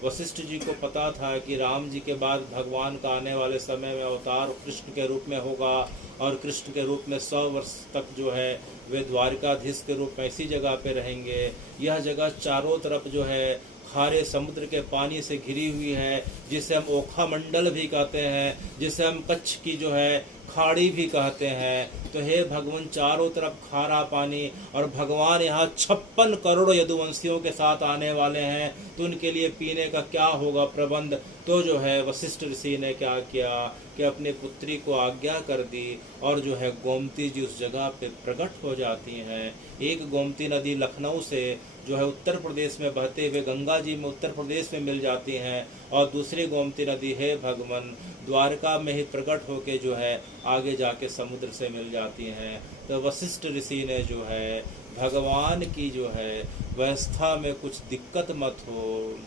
वशिष्ठ जी को पता था कि राम जी के बाद भगवान का आने वाले समय में अवतार कृष्ण के रूप में होगा और कृष्ण के रूप में 100 वर्ष तक जो है वे द्वारकाधीश के रूप में इसी जगह पे रहेंगे। यह जगह चारों तरफ जो है खारे समुद्र के पानी से घिरी हुई है, जिसे हम ओखा मंडल भी कहते हैं, जिसे हम कच्छ की जो है खाड़ी भी कहते हैं। तो हे भगवान, चारों तरफ खारा पानी और भगवान यहाँ 56 करोड़ यदुवंशियों के साथ आने वाले हैं, तो उनके लिए पीने का क्या होगा प्रबंध। तो जो है वशिष्ठ ऋषि ने क्या किया कि अपनी पुत्री को आज्ञा कर दी और जो है गोमती जी उस जगह पे प्रकट हो जाती हैं। एक गोमती नदी लखनऊ से जो है उत्तर प्रदेश में बहते हुए गंगा जी में उत्तर प्रदेश में मिल जाती हैं, और दूसरी गोमती नदी है भगवान द्वारका में ही प्रकट होके जो है आगे जाके समुद्र से मिल जाती हैं। तो वशिष्ठ ऋषि ने जो है भगवान की जो है व्यवस्था में कुछ दिक्कत मत हो,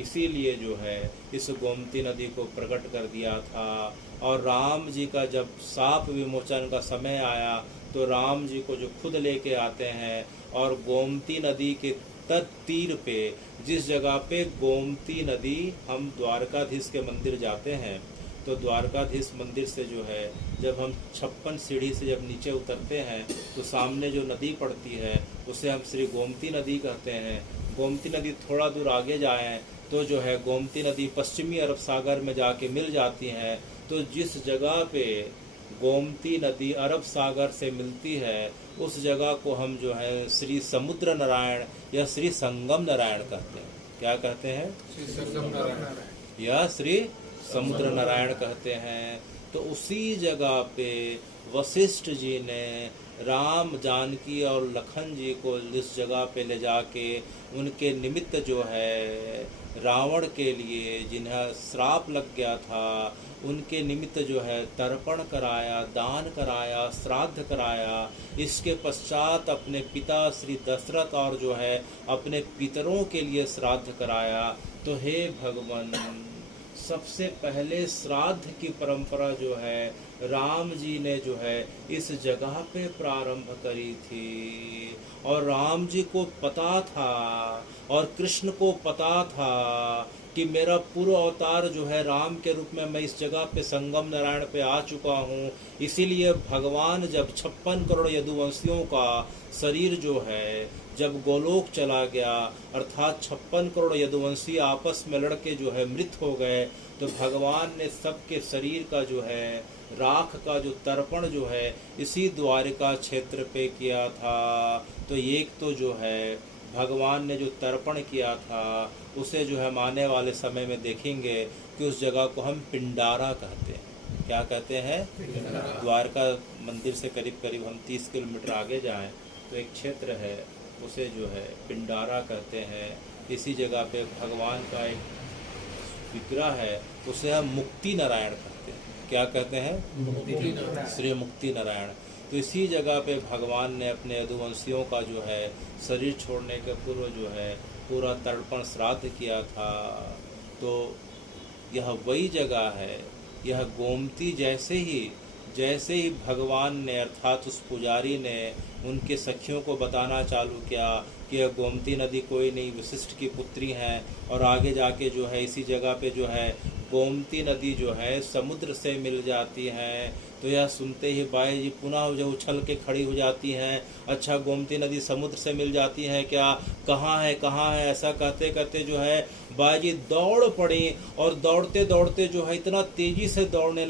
इसीलिए जो है इस गोमती नदी को प्रकट कर दिया था। और राम जी का जब साप विमोचन का समय आया तो राम जी को जो खुद लेके आते हैं और गोमती नदी के तट तीर पे, जिस जगह पे गोमती नदी, हम द्वारकाधीश के मंदिर जाते हैं तो द्वारकाधीश मंदिर से जो है जब हम 56 सीढ़ी से जब नीचे उतरते हैं तो सामने जो नदी पड़ती है उसे हम श्री गोमती नदी कहते हैं। गोमती नदी थोड़ा दूर आगे जाएं तो जो है गोमती नदी पश्चिमी अरब सागर में जाके मिल जाती है। तो जिस जगह पे गोमती नदी अरब सागर से मिलती है उस जगह को हम जो है श्री समुद्र नारायण या श्री संगम नारायण कहते हैं। क्या कहते हैं? श्री संगम नारायण या श्री समुद्र नारायण कहते हैं। तो उसी जगह पे वशिष्ठ जी ने राम, जानकी और लखन जी को इस जगह पे ले जाके उनके निमित्त जो है रावण के लिए जिन्हें श्राप लग गया था उनके निमित्त जो है तर्पण कराया, दान कराया, श्राद्ध कराया। इसके पश्चात अपने पिता श्री दशरथ और जो है अपने पितरों के लिए श्राद्ध कराया। तो हे भगवान, सबसे पहले श्राद्ध की परंपरा जो है राम जी ने जो है इस जगह पे प्रारंभ करी थी। और राम जी को पता था और कृष्ण को पता था कि मेरा पूर्व अवतार जो है राम के रूप में मैं इस जगह पे संगम नारायण पे आ चुका हूँ। इसीलिए भगवान जब 56 करोड़ यदुवंशियों का शरीर जो है जब गोलोक चला गया अर्थात 56 करोड़ यदुवंशी आपस में लड़के जो है मृत हो गए, तो भगवान ने सबके शरीर का जो है राख का जो तर्पण जो है इसी द्वारिका क्षेत्र पे किया था। तो एक तो जो है भगवान ने जो तर्पण किया था उसे जो है आने वाले समय में देखेंगे कि उस जगह को हम पिंडारा कहते हैं। क्या कहते हैं? द्वारका मंदिर से करीब करीब हम 30 किलोमीटर आगे जाएं तो एक क्षेत्र है उसे जो है पिंडारा कहते हैं। इसी जगह पे भगवान का एक विग्रह है उसे हम मुक्ति नारायण कहते हैं। क्या कहते हैं? श्री मुक्ति नारायण। तो इसी जगह पे भगवान ने अपने यदुवंशियों का जो है शरीर छोड़ने के पूर्व जो है पूरा तर्पण श्राद्ध किया था। तो यह वही जगह है। यह गोमती जैसे ही भगवान ने अर्थात उस पुजारी ने उनके सखियों को बताना चालू किया कि यह गोमती नदी कोई नहीं वशिष्ठ की पुत्री हैं और आगे जाके जो है इसी जगह पे जो है गोमती नदी जो है समुद्र से मिल जाती है। तो यह सुनते ही बाई जी पुनः जो उछल के खड़ी हो जाती हैं। अच्छा, गोमती नदी समुद्र से मिल जाती है क्या? कहाँ है? ऐसा कहते कहते जो है बाई जी दौड़ पड़ी और दौड़ते दौड़ते जो है इतना तेजी से दौड़ने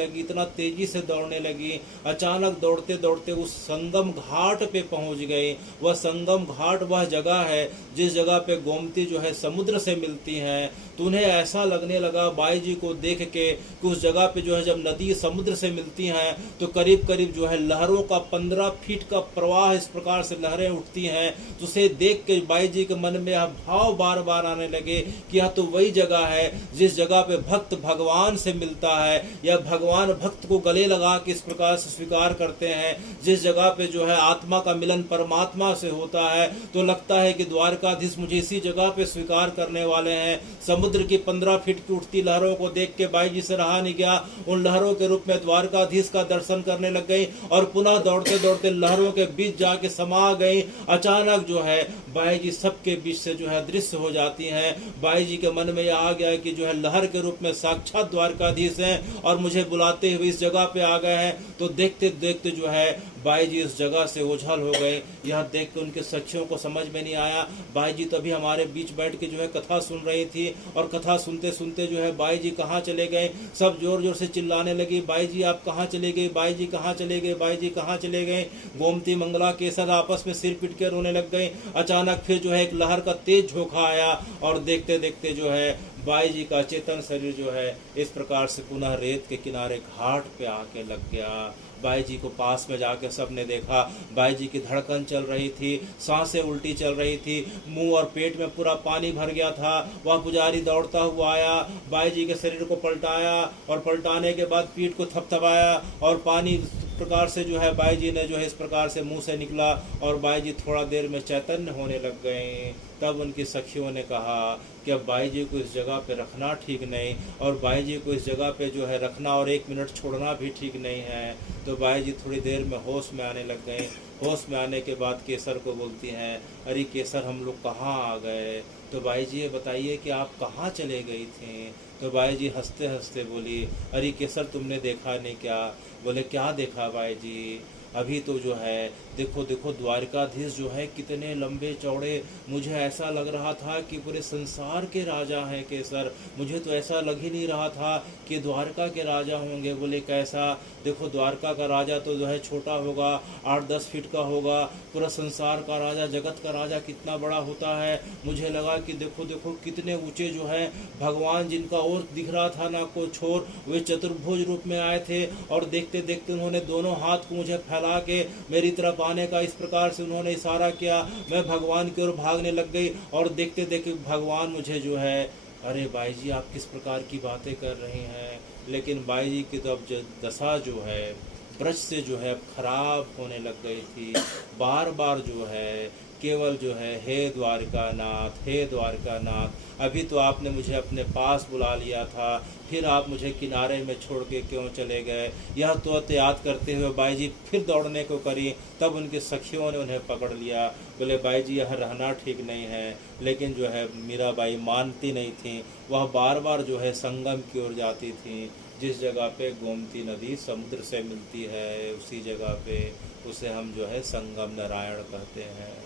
लगी। अचानक दौड़ते दौड़ते उस संगम घाट पे पहुंच गई। वह संगम घाट वह जगह है जिस जगह पे गोमती जो है समुद्र से मिलती हैं। तो उन्हें ऐसा लगने लगा बाई जी को देख के कि उस जगह पे जो है जब नदी समुद्र से मिलती हैं तो करीब करीब जो है लहरों का 15 फीट का प्रवाह इस प्रकार से लहरें उठती हैं। तो उसे देख के बाई जी के मन में यह भाव बार बार आने लगे कि यह तो वही जगह है जिस जगह पे भक्त भगवान से मिलता है या भगवान भक्त को गले लगा के इस प्रकार से स्वीकार करते हैं। जिस जगह पे जो है आत्मा का मिलन परमात्मा से होता है तो लगता है कि द्वारकाधीश मुझे इसी जगह पे स्वीकार करने वाले हैं। समुद्र की 15 फीट की उठती लहरों को देख के बाई जी से रहा नहीं गया। उन लहरों के रूप में द्वारकाधीश का दर्शन करने लग गई और पुनः दौड़ते दौड़ते लहरों के बीच जाके समा गई। अचानक जो है बाई जी सबके बीच से जो है दृश्य हो जाती हैं। बाई जी के मन में यह आ गया कि जो है लहर के रूप में साक्षात द्वारकाधीश हैं और मुझे बुलाते हुए इस जगह पे आ गए हैं। तो देखते देखते जो है बाई जी इस जगह से ओझल हो गए। यह देख के उनके सखियों को समझ में नहीं आया। बाई जी तभी हमारे बीच बैठ के जो है कथा सुन रही थी और कथा सुनते सुनते जो है बाई जी कहाँ चले गए। सब जोर जोर से चिल्लाने लगी, बाई जी आप कहाँ चले गए, बाई जी कहाँ चले गए, बाई जी कहाँ चले गए। गोमती, मंगला, केसर आपस में सिर पीट के रोने लग गए। अचानक फिर जो है एक लहर का तेज झोंका आया और देखते देखते जो है बाई जी का चेतन शरीर जो है इस प्रकार से पुनः रेत के किनारे घाट पे आके लग गया। बाई जी को पास में जाके सबने देखा, बाई जी की धड़कन चल रही थी, सांसें उल्टी चल रही थी, मुंह और पेट में पूरा पानी भर गया था। वह पुजारी दौड़ता हुआ आया, बाई जी के शरीर को पलटाया और पलटाने के बाद पीठ को थपथपाया और पानी प्रकार से जो है बाई जी ने जो है इस प्रकार से मुंह से निकला और बाई जी थोड़ा देर में चैतन्य होने लग गए। तब उनकी सखियों ने कहा कि अब बाई जी को इस जगह पे रखना ठीक नहीं और बाई जी को इस जगह पे जो है रखना और 1 मिनट छोड़ना भी ठीक नहीं है। तो बाई जी थोड़ी देर में होश में आने लग गए होश में आने के बाद केसर को बोलती हैं, अरे केसर हम लोग कहाँ आ गए। तो बाई जी ये बताइए कि आप कहाँ चले गई थी। तो बाई जी हंसते हंसते बोली, अरे केसर तुमने देखा नहीं क्या। बोले क्या देखा बाई जी। अभी तो जो है देखो देखो द्वारकाधीश जो है कितने लंबे चौड़े, मुझे ऐसा लग रहा था कि पूरे संसार के राजा हैं केसर। मुझे तो ऐसा लग ही नहीं रहा था कि द्वारका के राजा होंगे। बोले कैसा। देखो द्वारका का राजा तो जो है छोटा होगा, 8-10 फीट का होगा। पूरा संसार का राजा, जगत का राजा कितना बड़ा होता है। मुझे लगा कि देखो देखो कितने ऊंचे जो है भगवान, जिनका और दिख रहा था ना को छोर, वे चतुर्भुज रूप में आए थे। और देखते देखते उन्होंने दोनों हाथ को मुझे फैला के मेरी तरफ आने का इस प्रकार से उन्होंने इशारा किया। मैं भगवान की ओर भागने लग गई और देखते देखते भगवान मुझे जो है, अरे बाई जी आप किस प्रकार की बातें कर रही हैं। लेकिन बाई जी की तो अब दशा जो है ब्रज से जो है खराब होने लग गई थी। बार बार जो है केवल जो है, हे द्वारकानाथ, हे द्वारकानाथ, अभी तो आपने मुझे अपने पास बुला लिया था, फिर आप मुझे किनारे में छोड़ के क्यों चले गए। यह तो याद करते हुए बाई जी फिर दौड़ने को करी। तब उनके सखियों ने उन्हें पकड़ लिया। बोले बाई जी यह रहना ठीक नहीं है। लेकिन जो है मीराबाई मानती नहीं थी। वह बार बार जो है संगम की ओर जाती थी। जिस जगह पे गोमती नदी समुद्र से मिलती है, उसी जगह पे उसे हम जो है संगम नारायण कहते हैं।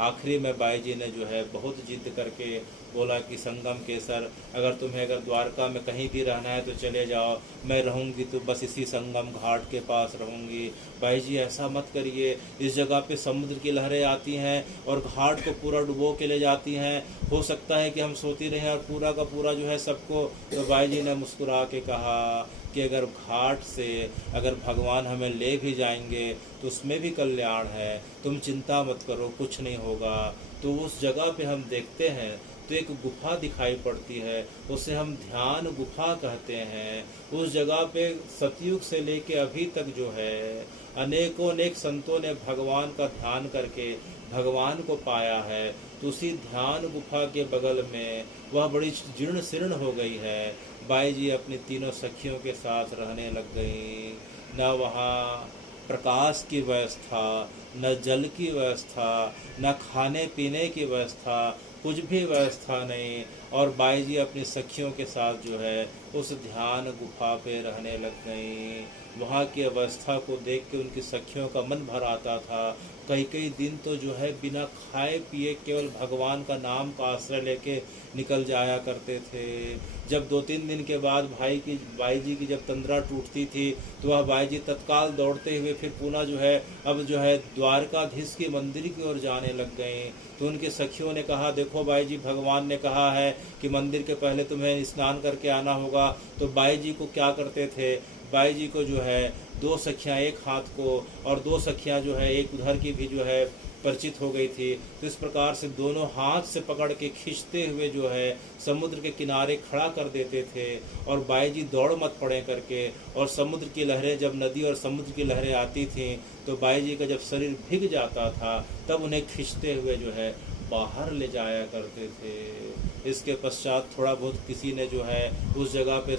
आखिरी में बाई जी ने जो है बहुत जिद करके बोला कि संगम केसर, अगर तुम्हें द्वारका में कहीं भी रहना है तो चले जाओ, मैं रहूंगी तो बस इसी संगम घाट के पास रहूंगी। बाई जी ऐसा मत करिए, इस जगह पे समुद्र की लहरें आती हैं और घाट को पूरा डुबो के ले जाती हैं। हो सकता है कि हम सोती रहें और पूरा का पूरा जो है सबको। तो बाई जी ने मुस्कुरा के कहा कि अगर घाट से अगर भगवान हमें ले भी जाएंगे तो उसमें भी कल्याण है, तुम चिंता मत करो, कुछ नहीं होगा। तो उस जगह पे हम देखते हैं तो एक गुफा दिखाई पड़ती है, उसे हम ध्यान गुफा कहते हैं। उस जगह पे सतयुग से लेके अभी तक जो है अनेकों अनेक संतों ने भगवान का ध्यान करके भगवान को पाया है। तो उसी ध्यान गुफा के बगल में वह बड़ी जीर्ण शीर्ण हो गई है। बाई जी अपनी तीनों सखियों के साथ रहने लग गई। न वहाँ प्रकाश की व्यवस्था, न जल की व्यवस्था, न खाने पीने की व्यवस्था, कुछ भी व्यवस्था नहीं। और बाई जी अपनी सखियों के साथ जो है उस ध्यान गुफा पे रहने लग गई। वहाँ की अवस्था को देख के उनकी सखियों का मन भर आता था। कई कई दिन तो जो है बिना खाए पिए केवल भगवान का नाम का आश्रय लेके निकल जाया करते थे। जब 2-3 दिन के बाद बाई जी की जब तंद्रा टूटती थी तो वह बाई जी तत्काल दौड़ते हुए फिर पुनः जो है अब जो है द्वारकाधीश के मंदिर की ओर जाने लग गए। तो उनके सखियों ने कहा, देखो बाई जी भगवान ने कहा है कि मंदिर के पहले तुम्हें स्नान करके आना होगा। तो बाई जी को क्या करते थे, बाई जी को जो है 2 सखियाँ एक हाथ को और 2 सखियाँ जो है एक उधर की भी जो है परिचित हो गई थी। तो इस प्रकार से दोनों हाथ से पकड़ के खींचते हुए जो है समुद्र के किनारे खड़ा कर देते थे। और बाई जी दौड़ मत पड़े करके, और समुद्र की लहरें जब नदी और समुद्र की लहरें आती थीं तो बाई जी का जब शरीर भीग जाता था तब उन्हें खींचते हुए जो है बाहर ले जाया करते थे। इसके पश्चात थोड़ा बहुत किसी ने जो है उस जगह पे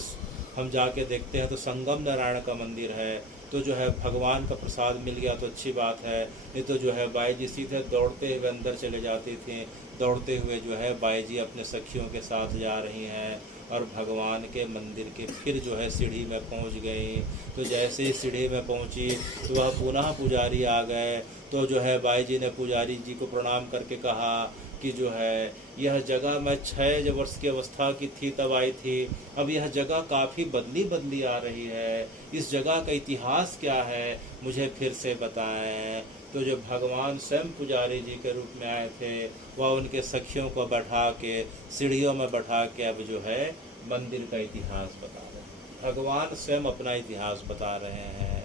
हम जाके देखते हैं तो संगम नारायण का मंदिर है। तो जो है भगवान का प्रसाद मिल गया तो अच्छी बात है, नहीं तो जो है बाई जी सीधे दौड़ते हुए अंदर चले जाती थी। दौड़ते हुए जो है बाई जी अपने सखियों के साथ जा रही हैं और भगवान के मंदिर के फिर जो है सीढ़ी में पहुंच गई। तो जैसे ही सीढ़ी में पहुंची तो वह पुनः पुजारी आ गए। तो जो है बाई जी ने पुजारी जी को प्रणाम करके कहा कि जो है यह जगह मैं 6 वर्ष की अवस्था की थी तब आई थी, अब यह जगह काफ़ी बदली आ रही है। इस जगह का इतिहास क्या है, मुझे फिर से बताएं। तो जो भगवान स्वयं पुजारी जी के रूप में आए थे वह उनके सखियों को बैठा के सीढ़ियों में बैठा के अब जो है मंदिर का इतिहास बता रहे हैं। भगवान स्वयं अपना इतिहास बता रहे हैं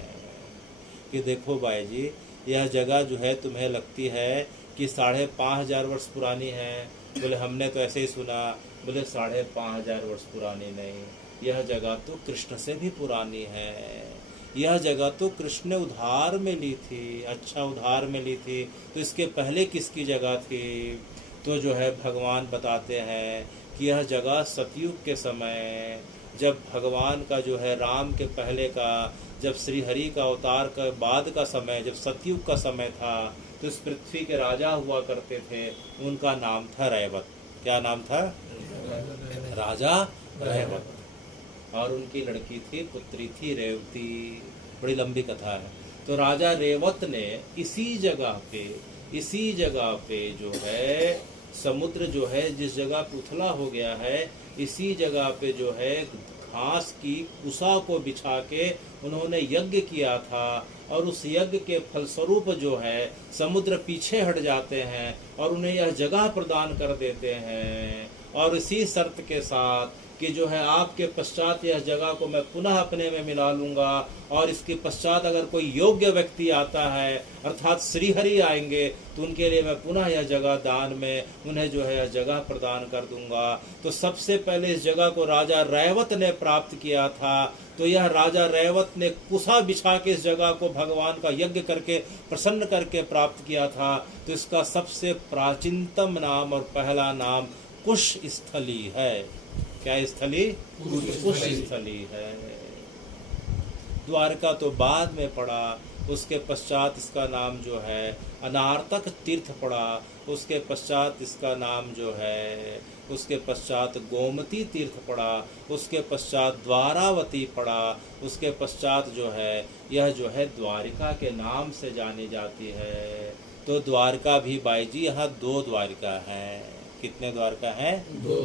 कि देखो बाई जी, यह जगह जो है तुम्हें लगती है कि 5,500 वर्ष पुरानी है। बोले हमने तो ऐसे ही सुना। बोले 5,500 वर्ष पुरानी नहीं, यह जगह तो कृष्ण से भी पुरानी है। यह जगह तो कृष्ण ने उधार में ली थी, अच्छा उधार में ली थी। तो इसके पहले किसकी जगह थी? तो जो है भगवान बताते हैं कि यह जगह सतयुग के समय जब भगवान का जो है राम के पहले का जब श्री हरि का अवतार का बाद का समय, जब सतयुग का समय था, तो इस पृथ्वी के राजा हुआ करते थे, उनका नाम था रैवत। क्या नाम था? राजा रैवत। और उनकी लड़की थी, पुत्री थी रेवती। बड़ी लंबी कथा है। तो राजा रेवत ने इसी जगह पे जो है समुद्र जो है, जिस जगह पे उथला हो गया है, इसी जगह पे जो है घास की कुसा को बिछा के उन्होंने यज्ञ किया था। और उस यज्ञ के फलस्वरूप जो है समुद्र पीछे हट जाते हैं और उन्हें यह जगह प्रदान कर देते हैं। और इसी शर्त के साथ कि जो है आपके पश्चात यह जगह को मैं पुनः अपने में मिला लूँगा, और इसके पश्चात अगर कोई योग्य व्यक्ति आता है, अर्थात श्रीहरि आएंगे, तो उनके लिए मैं पुनः यह जगह दान में उन्हें जो है यह जगह प्रदान कर दूंगा। तो सबसे पहले इस जगह को राजा रैवत ने प्राप्त किया था। तो यह राजा रैवत ने कुसा बिछा के इस जगह को भगवान का यज्ञ करके प्रसन्न करके प्राप्त किया था। तो इसका सबसे प्राचीनतम नाम और पहला नाम कुश स्थली है। क्या स्थली? कुश स्थली है। द्वारका तो बाद में पड़ा, उसके पश्चात इसका नाम जो है अनार्तक तीर्थ पड़ा, उसके पश्चात इसका नाम जो है, उसके पश्चात गोमती तीर्थ पड़ा, उसके पश्चात द्वारावती पड़ा, उसके पश्चात जो है यह जो है द्वारिका के नाम से जानी जाती है। तो द्वारका भी बाई जी यहाँ 2 द्वारिका हैं। कितने द्वारका हैं? 2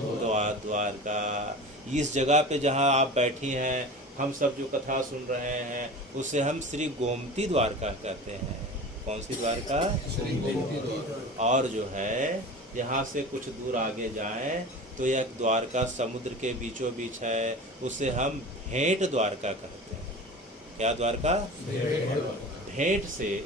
द्वारका। इस जगह पे जहाँ आप बैठी हैं, हम सब जो कथा सुन रहे हैं, उसे हम श्री गोमती द्वारका कहते हैं। कौन सी द्वारका? श्री गोमती द्वारका। और जो है यहाँ से कुछ दूर आगे जाएं तो यह द्वारका समुद्र के बीचों बीच है, उसे हम भेंट द्वारका कहते हैं। क्या द्वारका? भेंट से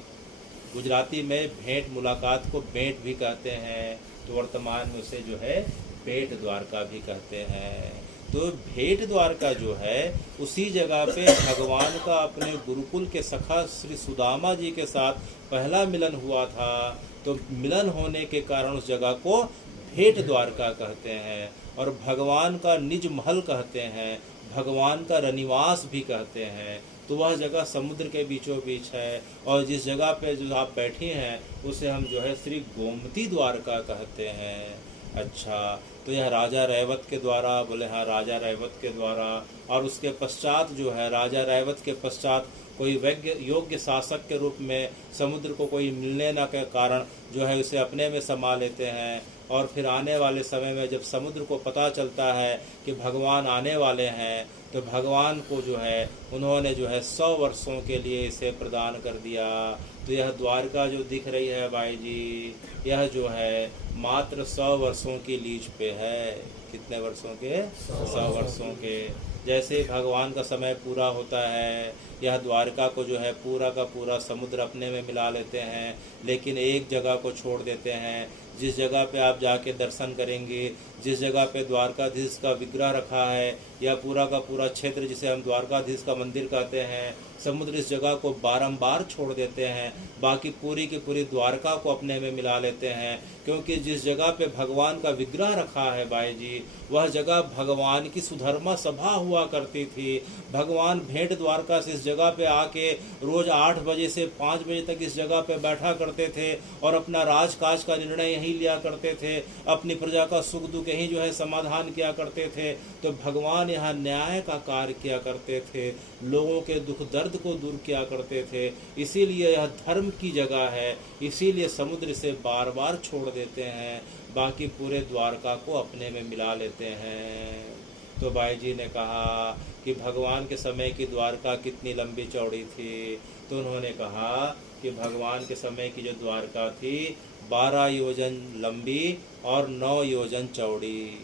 गुजराती में भेंट मुलाकात को भेंट भी कहते हैं, तो वर्तमान में उसे जो है भेंट द्वारका भी कहते हैं। तो भेंट द्वारका जो है उसी जगह पे भगवान का अपने गुरुकुल के सखा श्री सुदामा जी के साथ पहला मिलन हुआ था। तो मिलन होने के कारण उस जगह को भेंट द्वारका कहते हैं, और भगवान का निज महल कहते हैं, भगवान का रनिवास भी कहते हैं। तो वह जगह समुद्र के बीचों बीच है, और जिस जगह पे जो आप बैठी हैं उसे हम जो है श्री गोमती द्वारका कहते हैं। अच्छा, तो यह राजा रैवत के द्वारा, बोले हाँ राजा रैवत के द्वारा, और उसके पश्चात जो है राजा रैवत के पश्चात कोई योग्य शासक के रूप में समुद्र को कोई मिलने न के कारण जो है उसे अपने में समा लेते हैं। और फिर आने वाले समय में जब समुद्र को पता चलता है कि भगवान आने वाले हैं, तो भगवान को जो है उन्होंने जो है 100 वर्षों के लिए इसे प्रदान कर दिया। तो यह द्वारका जो दिख रही है भाई जी, यह जो है मात्र 100 वर्षों की लीज पे है। कितने वर्षों के? 100 वर्षों के। जैसे भगवान का समय पूरा होता है, यह द्वारका को जो है पूरा का पूरा समुद्र अपने में मिला लेते हैं, लेकिन एक जगह को छोड़ देते हैं। जिस जगह पे आप जाके दर्शन करेंगे, जिस जगह पे द्वारकाधीश का विग्रह रखा है, या पूरा का पूरा क्षेत्र जिसे हम द्वारकाधीश का मंदिर कहते हैं, समुद्र इस जगह को बारंबार छोड़ देते हैं, बाकी पूरी की पूरी द्वारका को अपने में मिला लेते हैं। क्योंकि जिस जगह पे भगवान का विग्रह रखा है भाई जी, वह जगह भगवान की सुधर्मा सभा हुआ करती थी। भगवान भेंट द्वारका से इस जगह पे आके रोज 8 बजे से 5 बजे तक इस जगह पे बैठा करते थे और अपना राजकाज का निर्णय यहीं लिया करते थे, अपनी प्रजा का सुख दुख यहीं जो है समाधान किया करते थे। तो भगवान यहाँ न्याय का कार्य किया करते थे, लोगों के दुख दर्द को दूर किया करते थे। इसीलिए यह धर्म की जगह है, इसीलिए समुद्र से बार बार छोड़ देते हैं, बाकी पूरे द्वारका को अपने में मिला लेते हैं। तो भाई जी ने कहा कि भगवान के समय की द्वारका कितनी लंबी चौड़ी थी, तो उन्होंने कहा कि भगवान के समय की जो द्वारका थी 12 योजन लंबी और 9 योजन चौड़ी।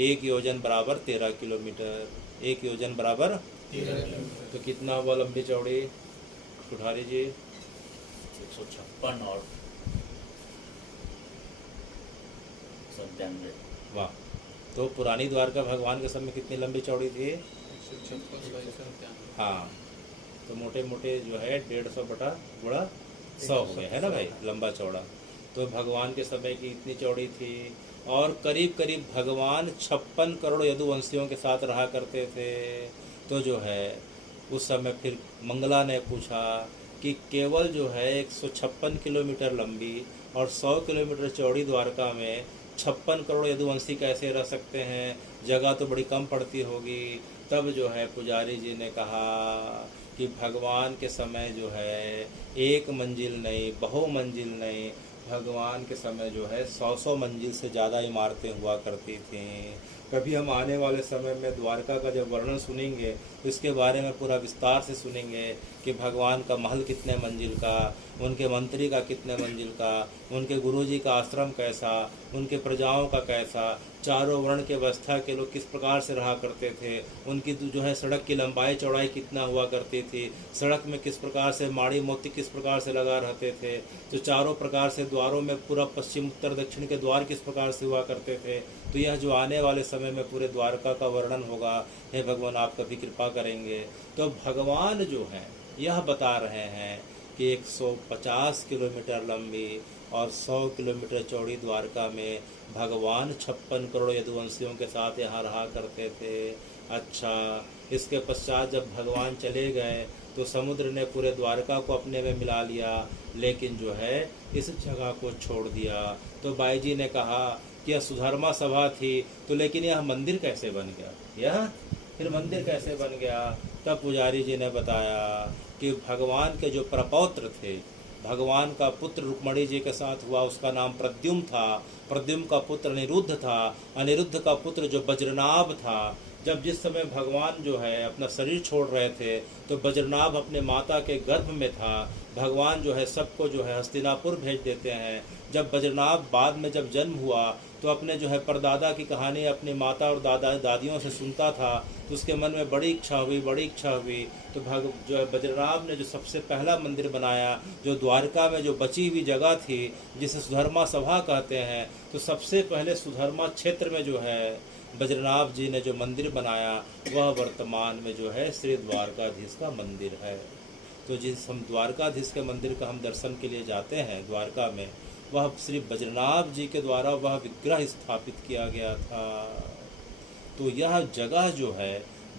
1 योजन बराबर 13 किलोमीटर, 1 योजन बराबर 13 किलोमीटर। तो कितना हुआ लंबी चौड़ी कुठारी जी? 156 और 97। वाह। तो पुरानी द्वारका भगवान के समय कितनी लंबी चौड़ी थी? 156 हाँ, तो मोटे मोटे जो है 150 बटा गुणा 100 हो गया है ना भाई, लंबा चौड़ा। तो भगवान के समय की इतनी चौड़ी थी, और करीब करीब भगवान 56 करोड़ यदुवंशियों के साथ रहा करते थे। तो जो है उस समय फिर मंगला ने पूछा कि केवल जो है 156 किलोमीटर लंबी और 100 किलोमीटर चौड़ी द्वारका में 56 करोड़ यदुवंशी कैसे रह सकते हैं, जगह तो बड़ी कम पड़ती होगी। तब जो है पुजारी जी ने कहा कि भगवान के समय जो है एक मंजिल नहीं, बहु मंजिल नहीं, भगवान के समय जो है 100 मंजिल से ज़्यादा इमारतें हुआ करती थीं। कभी हम आने वाले समय में द्वारका का जब वर्णन सुनेंगे तो इसके बारे में पूरा विस्तार से सुनेंगे कि भगवान का महल कितने मंजिल का, उनके मंत्री का कितने मंजिल का, उनके गुरुजी का आश्रम कैसा, उनके प्रजाओं का कैसा, चारों वर्ण के व्यवस्था के लोग किस प्रकार से रहा करते थे, उनकी जो है सड़क की लंबाई चौड़ाई कितना हुआ करती थी, सड़क में किस प्रकार से माड़ी मोती किस प्रकार से लगा रहते थे, तो चारों प्रकार से द्वारों में पूरा पश्चिम उत्तर दक्षिण के द्वार किस प्रकार से हुआ करते थे। तो यह जो आने वाले समय में पूरे द्वारका का वर्णन होगा, हे भगवान आप कभी कृपा करेंगे। तो भगवान जो हैं यह बता रहे हैं कि 150 किलोमीटर लंबी और 100 किलोमीटर चौड़ी द्वारका में भगवान 56 करोड़ यदुवंशियों के साथ यहाँ रहा करते थे। अच्छा, इसके पश्चात जब भगवान चले गए तो समुद्र ने पूरे द्वारका को अपने में मिला लिया, लेकिन जो है इस जगह को छोड़ दिया। तो बाई जी ने कहा कि यह सुधर्मा सभा थी, तो लेकिन यह मंदिर कैसे बन गया, यह फिर मंदिर कैसे बन गया। तब पुजारी जी ने बताया कि भगवान के जो प्रपौत्र थे, भगवान का पुत्र रुक्मणी जी के साथ हुआ, उसका नाम प्रद्युम्न था, प्रद्युम्न का पुत्र अनिरुद्ध था, अनिरुद्ध का पुत्र जो वज्रनाभ था। जब जिस समय भगवान जो है अपना शरीर छोड़ रहे थे तो वज्रनाभ अपने माता के गर्भ में था। भगवान जो है सबको जो है हस्तिनापुर भेज देते हैं। जब वज्रनाभ बाद में जब जन्म हुआ तो अपने जो है परदादा की कहानी अपनी माता और दादियों से सुनता था, तो उसके मन में बड़ी इच्छा हुई। तो जो है वज्रनाभ ने जो सबसे पहला मंदिर बनाया, जो द्वारका में जो बची हुई जगह थी जिसे सुधर्मा सभा कहते हैं, तो सबसे पहले सुधर्मा क्षेत्र में जो है वज्रनाभ जी ने जो मंदिर बनाया वह वर्तमान में जो है श्री द्वारकाधीश का मंदिर है। तो जिस हम द्वारकाधीश के मंदिर का हम दर्शन के लिए जाते हैं द्वारका में, वह श्री वज्रनाभ जी के द्वारा वह विग्रह स्थापित किया गया था। तो यह जगह जो है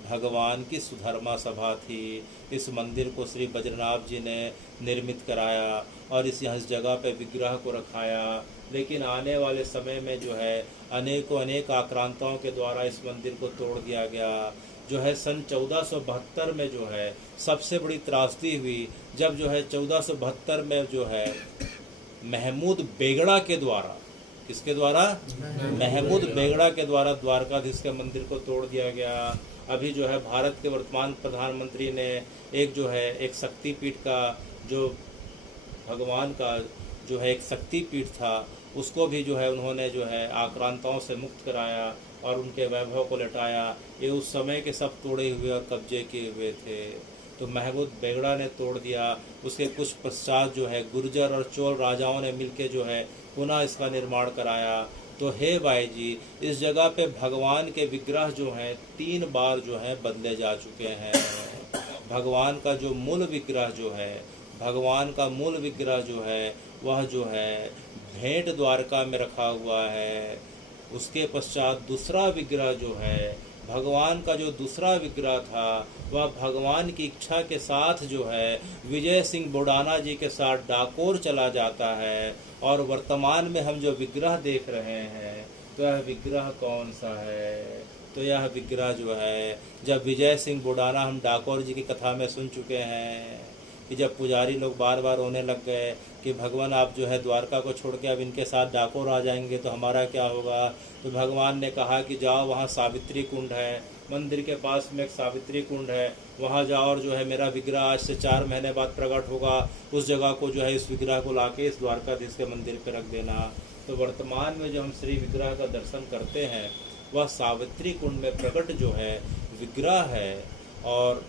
भगवान की सुधर्मा सभा थी। इस मंदिर को श्री वज्रनाभ जी ने निर्मित कराया और इस जगह पे विग्रह को रखाया। लेकिन आने वाले समय में जो है अनेक आक्रांताओं के द्वारा इस मंदिर को तोड़ दिया गया। जो है सन 1472 में जो है सबसे बड़ी त्रासदी हुई, जब जो है 1472 में जो है महमूद बेगड़ा के द्वारा, किसके द्वारा, महमूद बेगड़ा के द्वारा द्वारकाधीश के मंदिर को तोड़ दिया गया। अभी जो है भारत के वर्तमान प्रधानमंत्री ने एक शक्तिपीठ का, जो भगवान का जो है एक शक्तिपीठ था, उसको भी जो है उन्होंने जो है आक्रांताओं से मुक्त कराया और उनके वैभव को लौटाया। ये उस समय के सब तोड़े हुए और कब्जे किए हुए थे। तो महमूद बेगड़ा ने तोड़ दिया। उसके कुछ पश्चात जो है गुर्जर और चोल राजाओं ने मिलकर जो है पुनः इसका निर्माण कराया। तो हे भाई जी, इस जगह पे भगवान के विग्रह जो हैं 3 बार जो है बदले जा चुके हैं। भगवान का जो मूल विग्रह जो है, भगवान का मूल विग्रह जो है वह जो है भेंट द्वारका में रखा हुआ है। उसके पश्चात दूसरा विग्रह जो है, भगवान का जो दूसरा विग्रह था वह भगवान की इच्छा के साथ जो है विजय सिंह बुडाना जी के साथ डाकोर चला जाता है। और वर्तमान में हम जो विग्रह देख रहे हैं तो यह विग्रह कौन सा है, तो यह विग्रह जो है जब विजय सिंह बुडाना, हम डाकोर जी की कथा में सुन चुके हैं कि जब पुजारी लोग बार बार रोने लग गए कि भगवान आप जो है द्वारका को छोड़ के अब इनके साथ डाकोर आ जाएंगे तो हमारा क्या होगा। तो भगवान ने कहा कि जाओ, वहाँ सावित्री कुंड है, मंदिर के पास में एक सावित्री कुंड है, वहाँ जाओ और जो है मेरा विग्रह आज से 4 महीने बाद प्रकट होगा। उस जगह को जो है इस विग्रह को लाके इस द्वारकाधीश के मंदिर पर रख देना। तो वर्तमान में जो हम श्री विग्रह का दर्शन करते हैं वह सावित्री कुंड में प्रकट जो है विग्रह है। और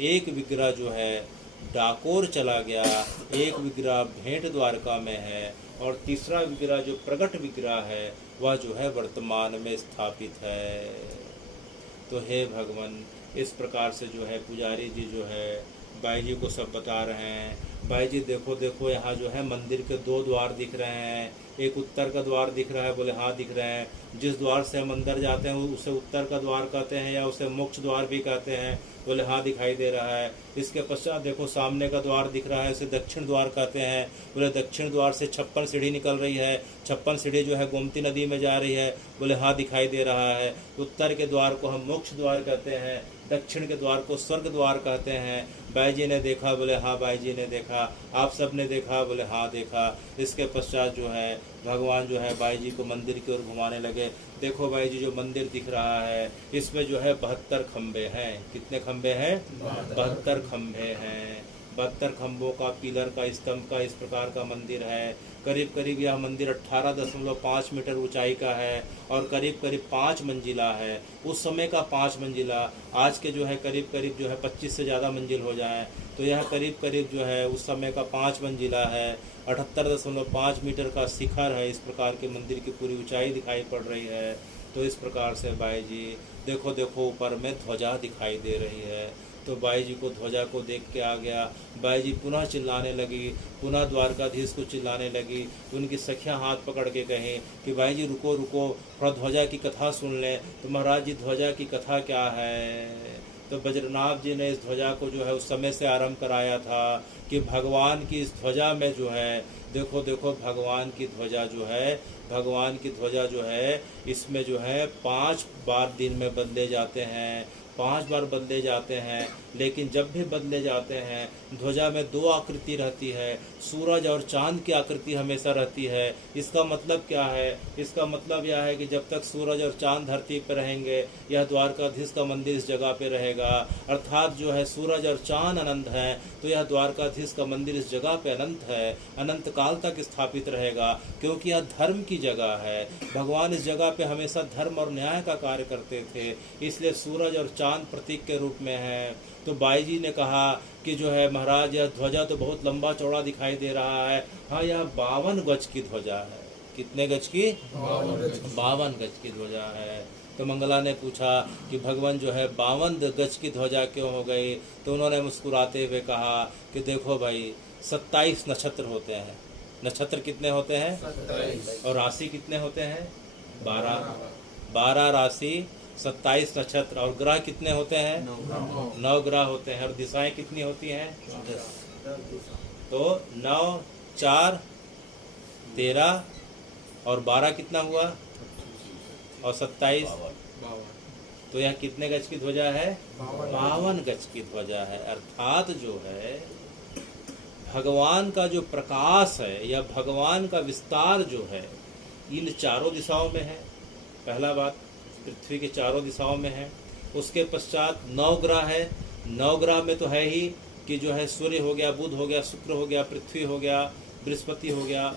एक विग्रह जो है डाकोर चला गया, एक विग्रह भेंट द्वारका में है और तीसरा विग्रह जो प्रकट विग्रह है वह जो है वर्तमान में स्थापित है। तो हे भगवान, इस प्रकार से जो है पुजारी जी जो है बाई जी को सब बता रहे हैं भाई जी देखो देखो यहाँ जो है मंदिर के 2 द्वार दिख रहे हैं, एक उत्तर का द्वार दिख रहा है। बोले हाँ दिख रहे हैं। जिस द्वार से हम अंदर जाते हैं उसे उत्तर का द्वार कहते हैं या उसे मोक्ष द्वार भी कहते हैं। बोले हाँ दिखाई दे रहा है। इसके पश्चात देखो सामने का द्वार दिख रहा है, उसे दक्षिण द्वार कहते हैं। बोले दक्षिण द्वार से 56 सीढ़ी निकल रही है, 56 सीढ़ी जो है गोमती नदी में जा रही है। बोले हाँ दिखाई दे रहा है। उत्तर के द्वार को हम मोक्ष द्वार कहते हैं, दक्षिण के द्वार को स्वर्ग द्वार कहते हैं। बाई जी ने देखा? बोले हाँ बाई जी ने देखा। आप सब ने देखा? बोले हाँ देखा। इसके पश्चात जो है भगवान जो है बाई जी को मंदिर की ओर घुमाने लगे। देखो बाई जी जो मंदिर दिख रहा है इसमें जो है 72 खंबे हैं। कितने खंबे हैं? 72 खंबे हैं। 72 खंभों का, पिलर का, स्तंभ का इस प्रकार का मंदिर है। करीब करीब यह मंदिर 18.5 मीटर ऊंचाई का है और करीब करीब 5 मंजिला है। उस समय का 5 मंजिला, आज के जो है करीब करीब जो है 25 से ज़्यादा मंजिल हो जाए तो यह करीब करीब जो है उस समय का 5 मंजिला है। 78.5 मीटर का शिखर है। इस प्रकार के मंदिर की पूरी ऊंचाई दिखाई पड़ रही है। तो इस प्रकार से बाई जी देखो देखो ऊपर में ध्वजा दिखाई दे रही है। तो बाई जी को ध्वजा को देख के आ गया। बाई जी पुनः चिल्लाने लगी, पुनः द्वारकाधीश को चिल्लाने लगी। उनकी सखियां हाथ पकड़ के कहें कि बाई जी रुको रुको, थोड़ा ध्वजा की कथा सुन लें। तो महाराज जी ध्वजा की कथा क्या है? तो बज्रनाथ जी ने इस ध्वजा को जो है उस समय से आरंभ कराया था कि भगवान की इस ध्वजा में जो है देखो देखो भगवान की ध्वजा जो है, भगवान की ध्वजा जो है इसमें जो है 5 बार दिन में बदले जाते हैं, 5 बार बदले जाते हैं। लेकिन जब भी बदले जाते हैं ध्वजा में 2 आकृति रहती है, सूरज और चांद की आकृति हमेशा रहती है। इसका मतलब क्या है? इसका मतलब यह है कि जब तक सूरज और चांद धरती पर रहेंगे यह द्वारकाधीश का मंदिर इस जगह पे रहेगा। अर्थात जो है सूरज और चांद अनंत है तो यह द्वारकाधीश का मंदिर इस जगह पे अनंत है, अनंत काल तक स्थापित रहेगा, क्योंकि यह धर्म की जगह है। भगवान इस जगह पे हमेशा धर्म और न्याय का कार्य करते थे, इसलिए सूरज और चांद प्रतीक के रूप में है। तो बाई जी ने कहा कि जो है महाराज यह ध्वजा तो बहुत लंबा चौड़ा दिखाई दे रहा है। हाँ यह 52 गज की ध्वजा है। कितने गज की? 52 गज की ध्वजा है। तो मंगला ने पूछा कि भगवान जो है 52 गज की ध्वजा क्यों हो गई? तो उन्होंने मुस्कुराते हुए कहा कि देखो भाई 27 नक्षत्र होते हैं। नक्षत्र कितने होते हैं? 27। और राशि कितने होते हैं? 12 राशि, 27 नक्षत्र। और ग्रह कितने होते हैं? 9 ग्रह होते हैं। और दिशाएं कितनी होती हैं? 10। तो 9, 4, 13 और 12 कितना हुआ? और 27। तो यह कितने गज की ध्वजा है? 52 गज की ध्वजा है। अर्थात जो है भगवान का जो प्रकाश है या भगवान का विस्तार जो है इन चारों दिशाओं में है। पहला बात, पृथ्वी के चारों दिशाओं में है। उसके पश्चात 9 ग्रह है। 9 ग्रह में तो है ही कि जो है सूर्य हो गया, बुध हो गया, शुक्र हो गया, पृथ्वी हो गया, बृहस्पति हो गया,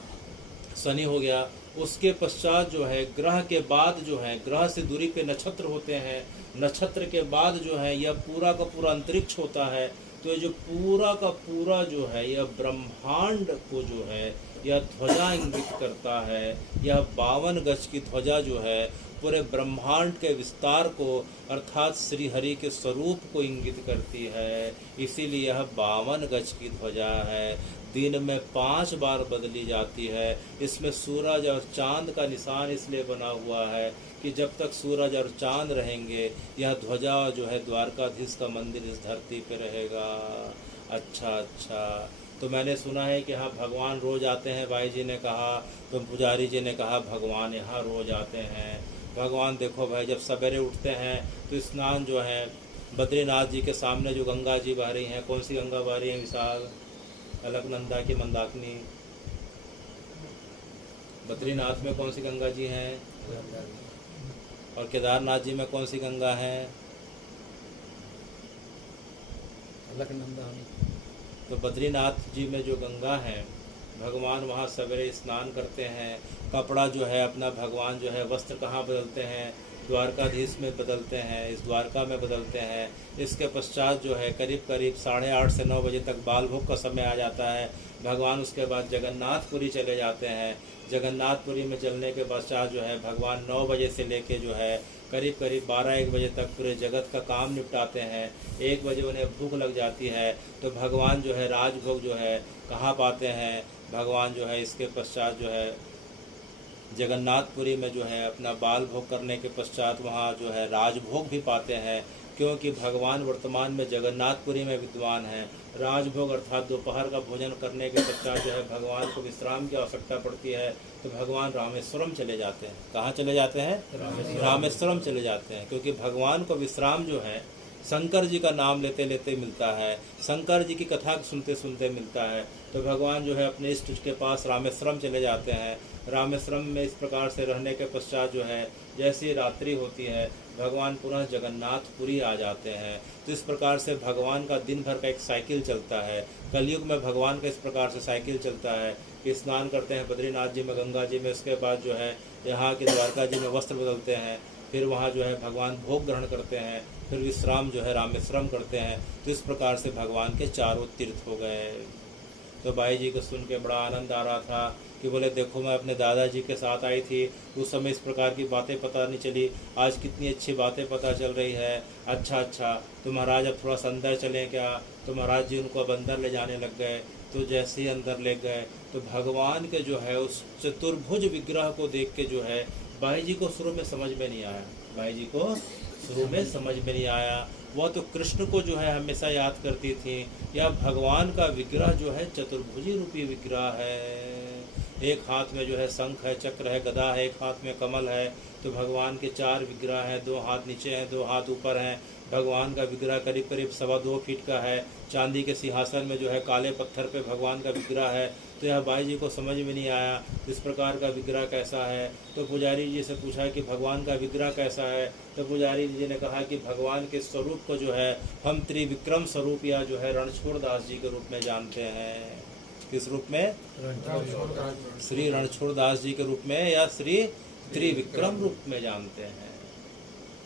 शनि हो गया। उसके पश्चात जो है ग्रह के बाद जो है ग्रह से दूरी पे नक्षत्र होते हैं। नक्षत्र के बाद जो है यह पूरा का पूरा अंतरिक्ष होता है। तो ये जो पूरा का पूरा जो है यह ब्रह्मांड को जो है यह ध्वजा इंगित करता है। यह 52 गज की ध्वजा जो है पूरे ब्रह्मांड के विस्तार को अर्थात श्री हरि के स्वरूप को इंगित करती है। इसीलिए यह 52 गज की ध्वजा है। दिन में 5 बार बदली जाती है। इसमें सूरज और चांद का निशान इसलिए बना हुआ है कि जब तक सूरज और चांद रहेंगे यह ध्वजा जो है द्वारकाधीश का मंदिर इस धरती पे रहेगा। अच्छा, तो मैंने सुना है कि हाँ भगवान रोज आते हैं। भाई जी ने कहा, तो पुजारी जी ने कहा भगवान यहाँ रोज आते हैं। भगवान देखो भाई जब सवेरे उठते हैं तो स्नान जो है बद्रीनाथ जी के सामने जो गंगा जी बह रही हैं, कौन सी गंगा बह रही है? विशाल, अलकनंदा की मंदाकिनी। बद्रीनाथ में कौन सी गंगा जी हैं? और केदारनाथ जी में कौन सी गंगा है? अलकनंदा। तो बद्रीनाथ जी में जो गंगा है भगवान वहाँ सवेरे स्नान करते हैं। कपड़ा जो है अपना भगवान जो है वस्त्र कहाँ बदलते हैं? द्वारकाधीश में बदलते हैं, इस द्वारका में बदलते हैं। इसके पश्चात जो है करीब करीब 8:30 से 9 बजे तक बाल भोग का समय आ जाता है। भगवान उसके बाद जगन्नाथपुरी चले जाते हैं। जगन्नाथपुरी में चलने के पश्चात जो है भगवान 9 बजे से लेके जो है करीब करीब 12-1 बजे तक पूरे जगत का काम निपटाते हैं। 1 बजे उन्हें भूख लग जाती है तो भगवान जो है राजभोग जो है कहाँ पाते हैं, भगवान जो है इसके पश्चात जो है जगन्नाथपुरी में जो है अपना बाल भोग करने के पश्चात वहाँ जो है राजभोग भी पाते हैं, क्योंकि भगवान वर्तमान में जगन्नाथपुरी में विद्वान हैं। राजभोग अर्थात दोपहर का भोजन करने के पश्चात जो है भगवान को विश्राम की आवश्यकता पड़ती है तो भगवान रामेश्वरम चले जाते हैं। कहाँ चले जाते हैं? रामेश्वरम चले जाते हैं, क्योंकि भगवान को विश्राम जो है शंकर जी का नाम लेते लेते मिलता है, शंकर जी की कथा सुनते सुनते मिलता है। तो भगवान जो है अपने इष्ट के पास रामेश्वरम चले जाते हैं। रामेश्वरम में इस प्रकार से रहने के पश्चात जो है जैसी रात्रि होती है भगवान पुनः जगन्नाथपुरी आ जाते हैं। तो इस प्रकार से भगवान का दिन भर का एक साइकिल चलता है। कलयुग में भगवान का इस प्रकार से साइकिल चलता है कि स्नान करते हैं बद्रीनाथ जी में, गंगा जी में, उसके बाद जो है यहाँ के द्वारका जी में वस्त्र बदलते हैं, फिर वहाँ जो है भगवान भोग ग्रहण करते हैं, फिर विश्राम जो है रामेश्वरम करते हैं। तो इस प्रकार से भगवान के चारों तीर्थ हो गए। तो बाई जी को सुन के बड़ा आनंद आ रहा था कि बोले देखो मैं अपने दादाजी के साथ आई थी, उस समय इस प्रकार की बातें पता नहीं चली, आज कितनी अच्छी बातें पता चल रही है। अच्छा तो महाराज अब थोड़ा सा अंदर चलें क्या? तो महाराज जी उनको अब अंदर ले जाने लग गए। तो जैसे ही अंदर ले गए तो भगवान के जो है उस चतुर्भुज विग्रह को देख के जो है बाई जी को शुरू में समझ में नहीं आया। बाई जी को शुरू में समझ में नहीं आया। वह तो कृष्ण को जो है हमेशा याद करती थी, या भगवान का विग्रह जो है चतुर्भुजी रूपी विग्रह है। एक हाथ में जो है शंख है, चक्र है, गदा है, एक हाथ में कमल है। तो भगवान के 4 विग्रह हैं, 2 हाथ नीचे हैं, 2 हाथ ऊपर हैं। भगवान का विग्रह करीब करीब 2.25 फीट का है। चांदी के सिंहासन में जो है काले पत्थर पे भगवान का विग्रह है। तो यह बाई जी को समझ में नहीं आया इस प्रकार का विग्रह कैसा है। तो पुजारी जी से पूछा कि भगवान का विग्रह कैसा है। तो पुजारी जी ने कहा कि भगवान के स्वरूप को जो है हम त्रिविक्रम स्वरूप या जो है रणछोड़ दास जी के रूप में जानते हैं। किस रूप में? श्री रणछोड़ दास जी के रूप में या श्री त्रिविक्रम रूप में जानते हैं।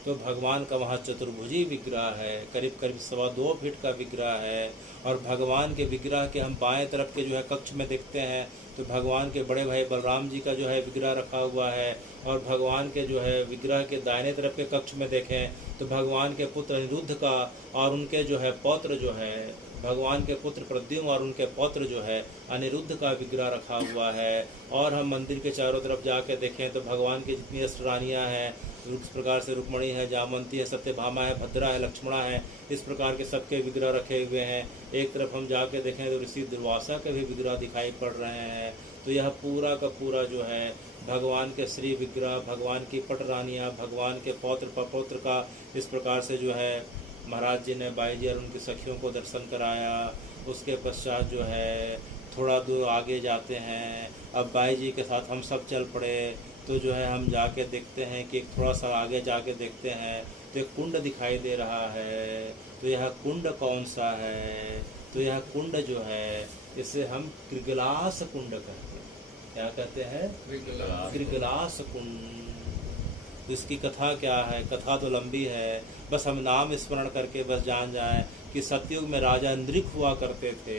तो भगवान का वहाँ चतुर्भुजी विग्रह है, करीब करीब 2.25 फीट का विग्रह है। और भगवान के विग्रह के हम बाएं तरफ के जो है कक्ष में देखते हैं तो भगवान के बड़े भाई बलराम जी का जो है विग्रह रखा हुआ है। और भगवान के जो है विग्रह के दाहिने तरफ के कक्ष में देखें तो भगवान के पुत्र अनिरुद्ध का और उनके जो है पौत्र जो है भगवान के पुत्र प्रद्युम्न और उनके पौत्र जो है अनिरुद्ध का विग्रह रखा हुआ है। और हम मंदिर के चारों तरफ जाके देखें तो भगवान की जितनी अष्टरानियाँ हैं, इस प्रकार से रुक्मणी है, जामवंती है, सत्यभामा है, भद्रा है, लक्ष्मणा है, इस प्रकार के सबके विग्रह रखे हुए हैं। एक तरफ हम जाके देखें तो ऋषि दुर्वासा के भी विग्रह दिखाई पड़ रहे हैं। तो यह पूरा का पूरा जो है भगवान के श्री विग्रह, भगवान की पटरानियाँ, भगवान के पौत्र पौत्र का इस प्रकार से जो है महाराज जी ने बाई जी और उनकी सखियों को दर्शन कराया। उसके पश्चात जो है थोड़ा दूर आगे जाते हैं। अब बाई जी के साथ हम सब चल पड़े। तो जो है हम जाके देखते हैं कि थोड़ा सा आगे जाके देखते हैं तो एक कुंड दिखाई दे रहा है। तो यह कुंड कौन सा है? तो यह कुंड जो है इसे हम कृगलास कुंड कहते हैं। क्या कहते हैं? कृगलास कुंड। इसकी कथा क्या है? कथा तो लंबी है, बस हम नाम स्मरण करके बस जान जाएं कि सतयुग में राजा इंद्रिक हुआ करते थे।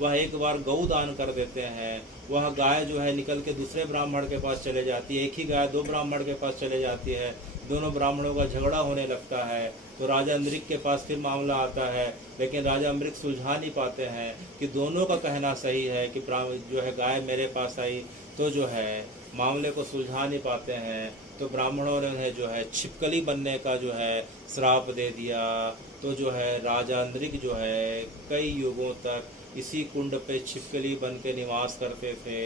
वह एक बार गौ दान कर देते हैं। वह गाय जो है निकल के दूसरे ब्राह्मण के पास चले जाती है। एक ही गाय 2 ब्राह्मण के पास चले जाती है। दोनों ब्राह्मणों का झगड़ा होने लगता है। तो राजा अम्बरीक के पास फिर मामला आता है, लेकिन राजा अम्बरीक सुलझा नहीं पाते हैं कि दोनों का कहना सही है कि जो है गाय मेरे पास आई। तो जो है मामले को सुलझा नहीं पाते हैं। तो ब्राह्मणों ने उन्हें जो है छिपकली बनने का जो है श्राप दे दिया। तो जो है राजा अम्बरीक जो है कई युगों तक इसी कुंड पे छिपकली बन के निवास करते थे।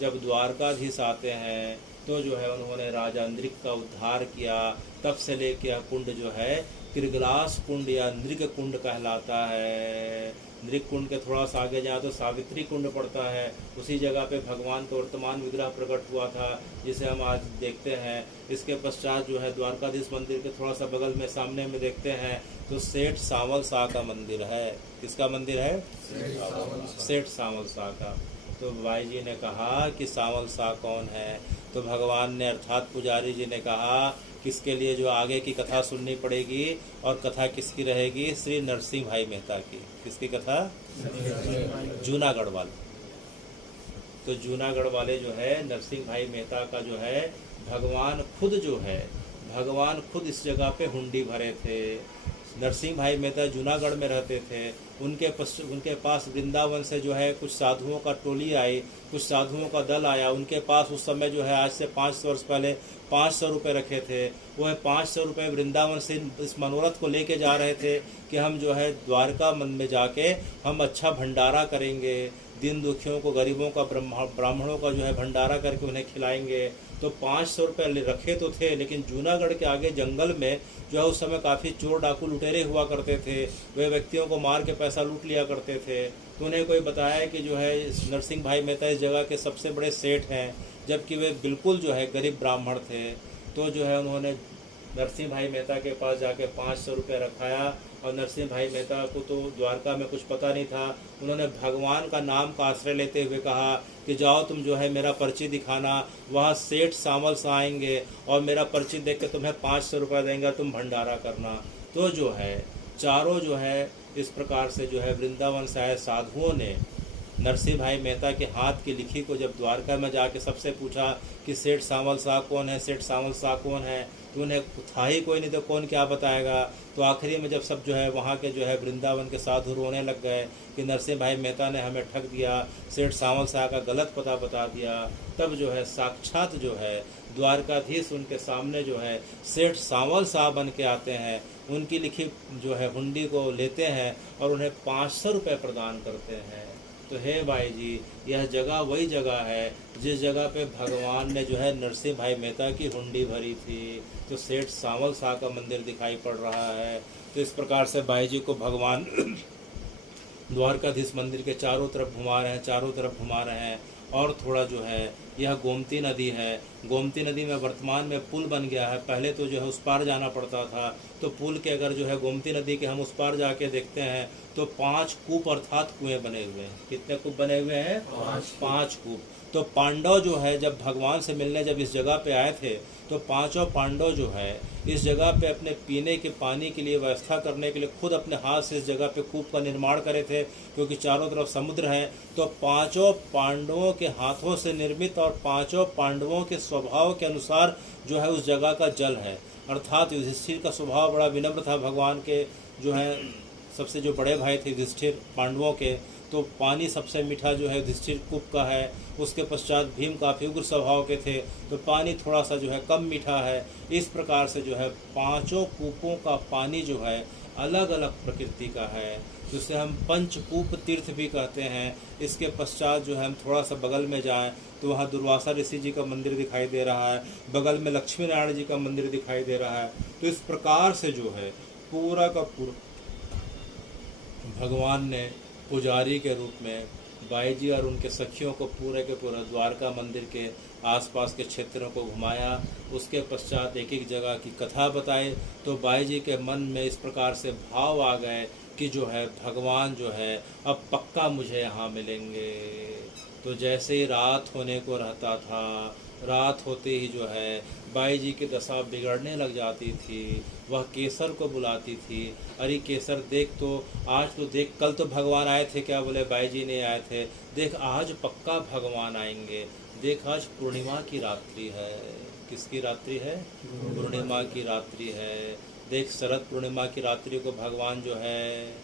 जब द्वारकाधीश आते हैं तो जो है उन्होंने राजा अम्बरीक का उद्धार किया। तब से लेके यह कुंड जो है कृगलास कुंड या नृग कुंड कहलाता है। नृग कुंड के थोड़ा सा आगे जाए तो सावित्री कुंड पड़ता है। उसी जगह पे भगवान का वर्तमान विग्रह प्रकट हुआ था, जिसे हम आज देखते हैं। इसके पश्चात जो है द्वारकाधीश मंदिर के थोड़ा सा बगल में सामने में देखते हैं तो सेठ सावल शाह का मंदिर है। किसका मंदिर है? सेठ सावल शाह का। तो भाई जी ने कहा कि सावल शाह कौन है? तो भगवान ने अर्थात पुजारी जी ने कहा किसके लिए जो आगे की कथा सुननी पड़ेगी। और कथा किसकी रहेगी? श्री नरसिंह भाई मेहता की। किसकी कथा? जूनागढ़ वाले। तो जूनागढ़ वाले जो है नरसिंह भाई मेहता का जो है भगवान खुद इस जगह पे हुंडी भरे थे। नरसिंह भाई मेहता जूनागढ़ में रहते थे। उनके पास वृंदावन से जो है कुछ साधुओं का टोली आई, कुछ साधुओं का दल आया। उनके पास उस समय जो है आज से 500 वर्ष पहले 500 रुपये रखे थे। वह 500 रुपये वृंदावन से इस मनोरथ को लेके जा रहे थे कि हम जो है द्वारका मन में जाके हम अच्छा भंडारा करेंगे, दिन दुखियों को, गरीबों का, ब्राह्मणों का जो है भंडारा करके उन्हें खिलाएंगे। तो 500 रुपये रखे तो थे, लेकिन जूनागढ़ के आगे जंगल में जो है उस समय काफ़ी चोर डाकू लुटेरे हुआ करते थे। वे व्यक्तियों को मार के पैसा लूट लिया करते थे। तो उन्हें कोई बताया कि जो है नरसिंह भाई मेहता इस जगह के सबसे बड़े सेठ हैं, जबकि वे बिल्कुल जो है गरीब ब्राह्मण थे। तो जो है उन्होंने नरसिंह भाई मेहता के पास जाके 500 रुपये रखाया। और नरसिंह भाई मेहता को तो द्वारका में कुछ पता नहीं था। उन्होंने भगवान का नाम का आश्रय लेते हुए कहा कि जाओ तुम जो है मेरा पर्ची दिखाना, वहाँ सेठ सामल सा आएंगे और मेरा पर्ची देख के तुम्हें 500 रुपये देंगे, तुम भंडारा करना। तो जो है चारों जो है इस प्रकार से जो है वृंदावन से आए साधुओं ने नरसिंह भाई मेहता के हाथ की लिखी को जब द्वारका में जाके सबसे पूछा कि सेठ सामल शाह कौन है, सेठ सामल शाह कौन है, तो उन्हें था ही कोई नहीं, तो कौन क्या बताएगा। तो आखिरी में जब सब जो है वहाँ के जो है वृंदावन के साधु रोने लग गए कि नरसिंह भाई मेहता ने हमें ठग दिया, सेठ सामल शाह का गलत पता बता दिया, तब जो है साक्षात जो है द्वारकाधीश उनके सामने जो है सेठ सावल शाह बन के आते हैं। उनकी लिखी जो है हुंडी को लेते हैं और उन्हें 500 रुपये प्रदान करते हैं। तो हे भाई जी, यह जगह वही जगह है जिस जगह पे भगवान ने जो है नरसिंह भाई मेहता की हुंडी भरी थी। तो सेठ सावल शाह का मंदिर दिखाई पड़ रहा है। तो इस प्रकार से भाई जी को भगवान द्वारकाधीश मंदिर के चारों तरफ घुमा रहे हैं। और थोड़ा जो है यह गोमती नदी है। गोमती नदी में वर्तमान में पुल बन गया है। पहले तो जो है उस पार जाना पड़ता था। तो पुल के अगर जो है गोमती नदी के हम उस पार जाके देखते हैं तो 5 कूप अर्थात कुएं बने हुए हैं। कितने कूप बने हुए हैं? 5 कूप। तो पांडव जो है जब भगवान से मिलने जब इस जगह पे आए थे तो पांचों पांडव जो है इस जगह पे अपने पीने के पानी के लिए व्यवस्था करने के लिए खुद अपने हाथ से इस जगह पे कूप का निर्माण करे थे, क्योंकि चारों तरफ समुद्र है। तो पांचों पांडवों के हाथों से निर्मित और पांचों पांडवों के स्वभाव के अनुसार जो है उस जगह का जल है। अर्थात युधिष्ठिर का स्वभाव बड़ा विनम्र था। भगवान के जो है सबसे जो बड़े भाई थे युधिष्ठिर पांडवों के, तो पानी सबसे मीठा जो है युधिष्ठिर कूप का है। उसके पश्चात भीम काफ़ी उग्र स्वभाव के थे, तो पानी थोड़ा सा जो है कम मीठा है। इस प्रकार से जो है पांचों कूपों का पानी जो है अलग अलग प्रकृति का है, जिसे हम पंचकूप तीर्थ भी कहते हैं। इसके पश्चात जो है हम थोड़ा सा बगल में जाएं तो वहाँ दुर्वासा ऋषि जी का मंदिर दिखाई दे रहा है, बगल में लक्ष्मी नारायण जी का मंदिर दिखाई दे रहा है। तो इस प्रकार से जो है पूरा का पूरा भगवान ने पुजारी के रूप में बाई जी और उनके सखियों को पूरे के पूरा द्वारका मंदिर के आसपास के क्षेत्रों को घुमाया। उसके पश्चात एक एक जगह की कथा बताई। तो बाई जी के मन में इस प्रकार से भाव आ गए कि जो है भगवान जो है अब पक्का मुझे यहाँ मिलेंगे। तो जैसे ही रात होने को रहता था, रात होते ही जो है बाई जी की दशा बिगड़ने लग जाती थी। वह केसर को बुलाती थी, अरे केसर देख तो आज तो देख, कल तो भगवान आए थे, क्या बोले बाई जी नहीं आए थे, देख आज पक्का भगवान आएंगे। देख आज पूर्णिमा की रात्रि है। किसकी रात्रि है? पूर्णिमा की रात्रि है। देख शरद पूर्णिमा की रात्रि को भगवान जो है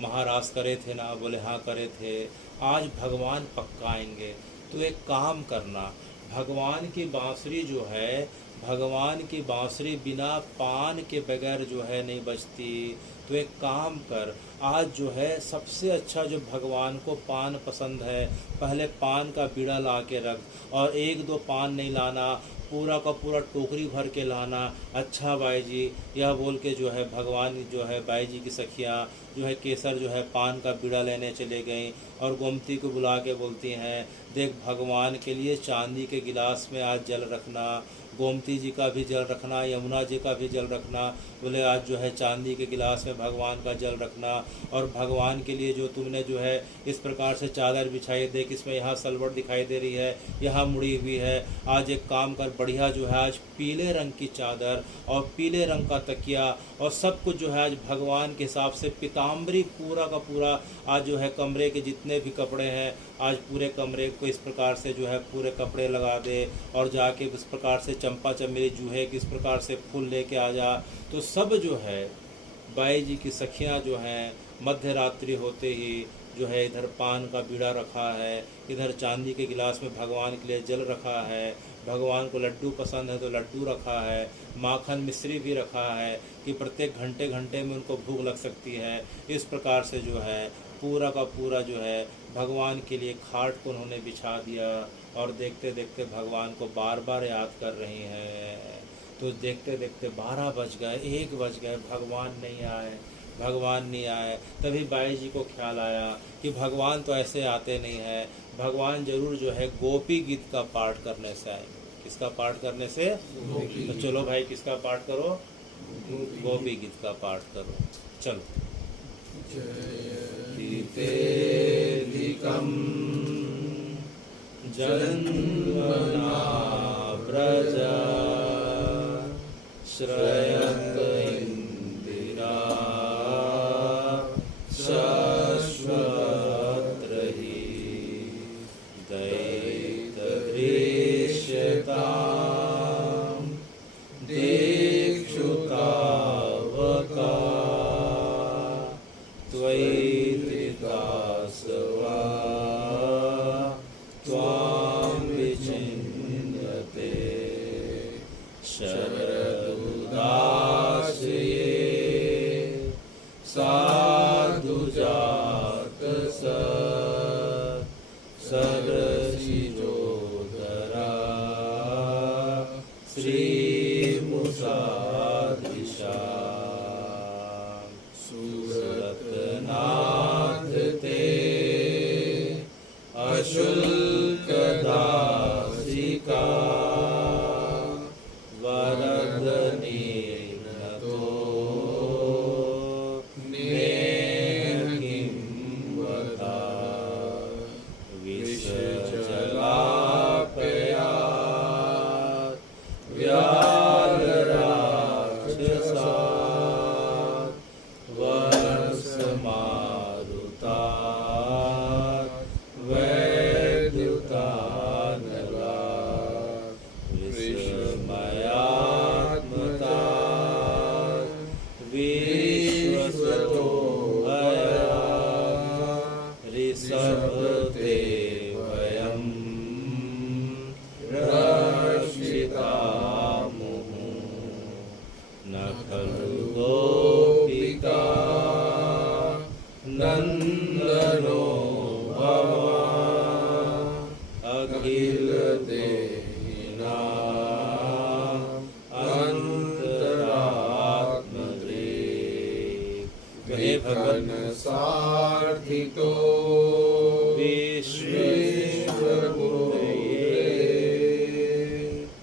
महाराज करे थे ना? बोले हाँ करे थे। आज भगवान पक्का आएंगे। तो एक काम करना, भगवान की बांसुरी जो है, भगवान की बांसुरी बिना पान के बगैर जो है नहीं बजती। तो एक काम कर, आज जो है सबसे अच्छा जो भगवान को पान पसंद है, पहले पान का बीड़ा ला के रख और 1-2 पान नहीं लाना, पूरा का पूरा टोकरी भर के लाना। अच्छा बाई जी, यह बोल के जो है भगवान जो है बाई जी की सखियाँ जो है केसर जो है पान का बीड़ा लेने चले गईं और गोमती को बुला के बोलती हैं, देख भगवान के लिए चांदी के गिलास में आज जल रखना, गोमती जी का भी जल रखना, यमुना जी का भी जल रखना। बोले आज जो है चांदी के गिलास में भगवान का जल रखना। और भगवान के लिए जो तुमने जो है इस प्रकार से चादर बिछाई, देख इसमें यहाँ सलवट दिखाई दे रही है, यहाँ मुड़ी हुई है। आज एक काम कर, बढ़िया जो है आज पीले रंग की चादर और पीले रंग का तकिया और सब कुछ जो है आज भगवान के हिसाब से पीताम्बरी पूरा का पूरा आज जो है कमरे के जितने भी कपड़े हैं आज पूरे कमरे को इस प्रकार से जो है पूरे कपड़े लगा दे और जाके इस प्रकार से चंपा चमेली जूहे किस प्रकार से फूल लेके आ जा। तो सब जो है बाई जी की सखियाँ जो हैं मध्य रात्रि होते ही जो है इधर पान का बीड़ा रखा है, इधर चांदी के गिलास में भगवान के लिए जल रखा है, भगवान को लड्डू पसंद है तो लड्डू रखा है, माखन मिश्री भी रखा है कि प्रत्येक घंटे घंटे में उनको भूख लग सकती है। इस प्रकार से जो है पूरा का पूरा जो है भगवान के लिए खाट को उन्होंने बिछा दिया और देखते देखते भगवान को बार बार याद कर रही हैं। तो देखते देखते 12 बज गए, 1 बज गए, भगवान नहीं आए। तभी बाई जी को ख्याल आया कि भगवान तो ऐसे आते नहीं हैं, भगवान जरूर जो है गोपी गीत का पाठ करने से आएंगे। किसका पाठ करने से? तो चलो भाई किसका पाठ करो? गोपी गीत का पाठ करो। चलो। जन्मना प्रजा श्रयत इंदिरा शाश्वत रही दैतदृश्यतां दीक्षुतावका त्वयित्रितासवा त्वां विचिन्यते शरदुदासये साधुजात सरसिजोदरा श्रीमुषादृशा सुरतनाथ ते अशुल्कदासिका वरदनेन तो नेह किं वदा विषजलापयात् व्यालराक्षसात् वर्षमारुतात् वैद्युतानलात् विस्मयात्मतात् विश्वसतो भयात् ऋषभते वयं रक्षितामुः न खलु गोपिका नन्दनो भवान् अखिलदेहिनां अन्तरात्मदृक्। हे भगवान सार्थिको विश्वगुरुदेवे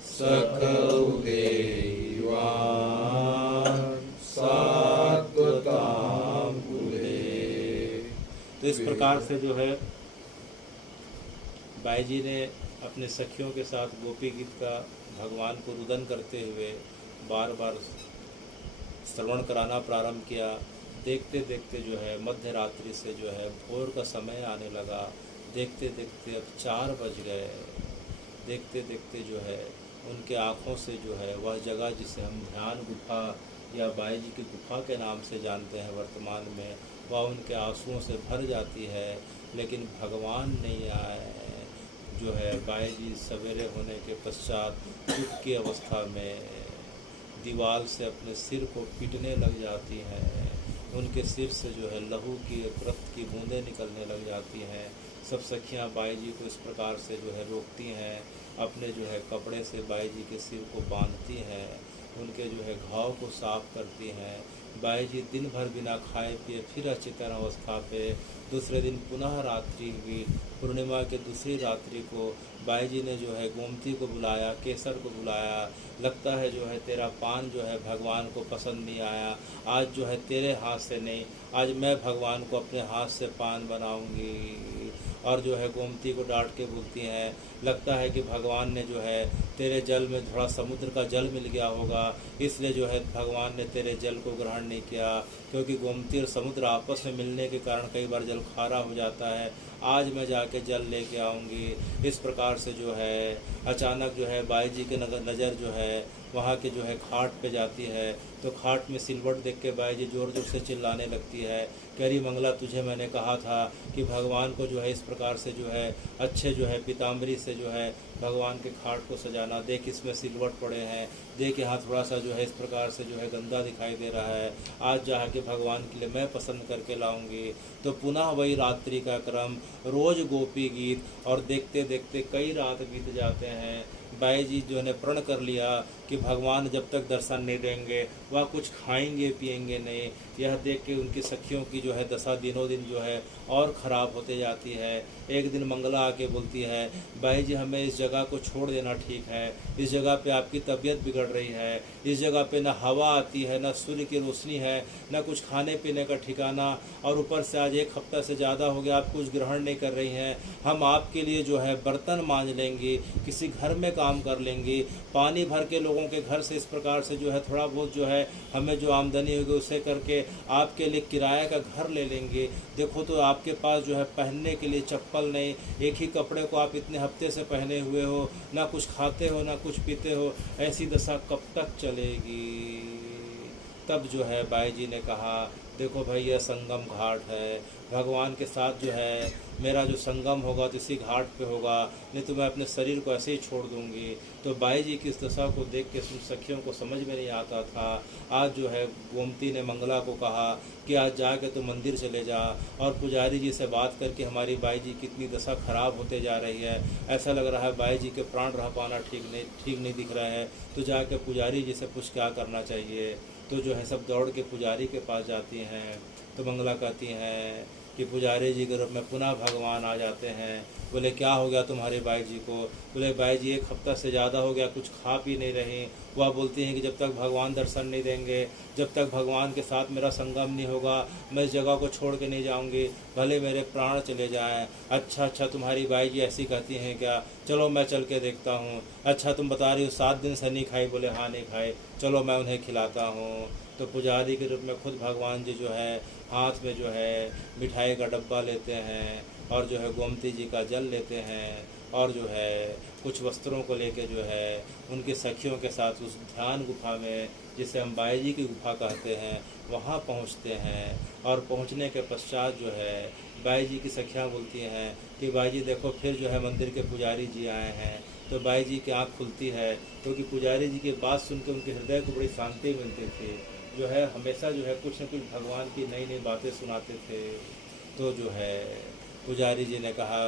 सखौ देवान् सात्वतां कुले। तो इस प्रकार से जो है बाई जी ने अपने सखियों के साथ गोपी गीत का भगवान को रुदन करते हुए बार बार श्रवण कराना प्रारंभ किया। देखते देखते जो है मध्य रात्रि से जो है भोर का समय आने लगा। देखते देखते अब 4 बज गए। देखते देखते जो है उनके आँखों से जो है वह जगह जिसे हम ध्यान गुफा या बाई जी की गुफा के नाम से जानते हैं वर्तमान में, वह उनके आंसुओं से भर जाती है। लेकिन भगवान नहीं आए। जो है बाई जी सवेरे होने के पश्चात दुख की अवस्था में दीवार से अपने सिर को पीटने लग जाती हैं। उनके सिर से जो है लहू की रक्त की बूंदें निकलने लग जाती हैं। सब सखियां बाई जी को इस प्रकार से जो है रोकती हैं, अपने जो है कपड़े से बाई जी के सिर को बांधती हैं, उनके जो है घाव को साफ करती हैं। बाई जी दिन भर बिना खाए पिए फिर अचेतन अवस्था पे दूसरे दिन पुनः रात्रि हुई। पूर्णिमा के दूसरी रात्रि को बाई जी ने जो है गोमती को बुलाया, केसर को बुलाया। लगता है जो है तेरा पान जो है भगवान को पसंद नहीं आया, आज जो है तेरे हाथ से नहीं, आज मैं भगवान को अपने हाथ से पान बनाऊंगी। और जो है गोमती को डांट के बोलती हैं, लगता है कि भगवान ने जो है तेरे जल में थोड़ा समुद्र का जल मिल गया होगा, इसलिए जो है भगवान ने तेरे जल को ग्रहण नहीं किया, क्योंकि गोमती और समुद्र आपस में मिलने के कारण कई बार जल खारा हो जाता है, आज मैं जाके जल लेके आऊँगी। इस प्रकार से जो है अचानक जो है बाई जी के नज़र जो है वहाँ के जो है खाट पे जाती है, तो खाट में सिलवट देख के बाई जी ज़ोर ज़ोर से चिल्लाने लगती है कि अरे मंगला, तुझे मैंने कहा था कि भगवान को जो है इस प्रकार से जो है अच्छे जो है पीताम्बरी से जो है भगवान के खाट को सजाना। देख इसमें सिलवट पड़े हैं, देख यहाँ थोड़ा सा जो है इस प्रकार से जो है गंदा दिखाई दे रहा है, आज जाके भगवान के लिए मैं पसंद करके लाऊंगी। तो पुनः वही रात्रि का क्रम, रोज गोपी गीत, और देखते देखते कई रात बीत जाते हैं। बाई जी जो ने प्रण कर लिया कि भगवान जब तक दर्शन नहीं देंगे वह कुछ खाएंगे पिएंगे नहीं। यह देख के उनकी सखियों की जो है दशा दिनों दिन जो है और ख़राब होते जाती है। एक दिन मंगला आके बोलती है, बाई जी हमें इस जगह को छोड़ देना ठीक है, इस जगह पे आपकी तबीयत बिगड़ रही है, इस जगह पे ना हवा आती है, ना सूर्य की रोशनी है, ना कुछ खाने पीने का ठिकाना, और ऊपर से आज एक हफ्ता से ज़्यादा हो गया आप कुछ ग्रहण नहीं कर रही हैं। हम आपके लिए जो है बर्तन मांज लेंगे, किसी घर में काम कर लेंगे, पानी भर के लोगों के घर से इस प्रकार से जो है थोड़ा बहुत जो है हमें जो आमदनी होगी उससे करके आपके लिए किराए का घर ले लेंगे। देखो तो आपके पास जो है पहनने के लिए चप्पल नहीं, एक ही कपड़े को आप इतने हफ्ते से पहने हुए हो, ना कुछ खाते हो ना कुछ पीते हो, ऐसी दशा कब तक चलेगी। तब जो है बाई जी ने कहा, देखो भाई यह संगम घाट है, भगवान के साथ जो है मेरा जो संगम होगा तो इसी घाट पे होगा, नहीं तो मैं अपने शरीर को ऐसे ही छोड़ दूंगी। तो बाई जी की इस दशा को देख के सखियों को समझ में नहीं आता था। आज जो है गोमती ने मंगला को कहा कि आज जाके तो मंदिर चले जा और पुजारी जी से बात करके हमारी बाई जी की इतनी दशा खराब होते जा रही है, ऐसा लग रहा है बाई जी के प्राण रह पाना ठीक नहीं दिख रहा है, तो जाके पुजारी जी से पूछ क्या करना चाहिए। तो जो है सब दौड़ के पुजारी के पास जाती हैं। तो मंगला कहती हैं कि पुजारी जी के रूप में पुनः भगवान आ जाते हैं। बोले क्या हो गया तुम्हारे बाई जी को? बोले बाई जी एक हफ्ता से ज़्यादा हो गया कुछ खा पी नहीं रही। वह बोलती हैं कि जब तक भगवान दर्शन नहीं देंगे, जब तक भगवान के साथ मेरा संगम नहीं होगा, मैं इस जगह को छोड़ के नहीं जाऊंगी, भले मेरे प्राण चले जाएं। अच्छा तुम्हारी बाई जी ऐसी कहती हैं क्या? चलो मैं चल के देखता हूँ। अच्छा तुम बता रही हो 7 दिन से नहीं खाई? बोले हाँ नहीं खाई, चलो मैं उन्हें खिलाता हूँ। तो पुजारी के रूप में खुद भगवान जी जो है हाथ में जो है मिठाई का डब्बा लेते हैं और जो है गोमती जी का जल लेते हैं और जो है कुछ वस्त्रों को लेके जो है उनकी सखियों के साथ उस ध्यान गुफा में, जिसे हम बाई जी की गुफा कहते हैं, वहाँ पहुँचते हैं। और पहुँचने के पश्चात जो है बाई जी की सखियाँ बोलती हैं कि बाई जी देखो फिर जो है मंदिर के पुजारी जी आए हैं। तो बाई जी की आँख खुलती है क्योंकि पुजारी जी की बात सुन के उनके हृदय को बड़ी शांति मिलती थी। जो है हमेशा जो है कुछ न कुछ भगवान की नई नई बातें सुनाते थे। तो जो है पुजारी जी ने कहा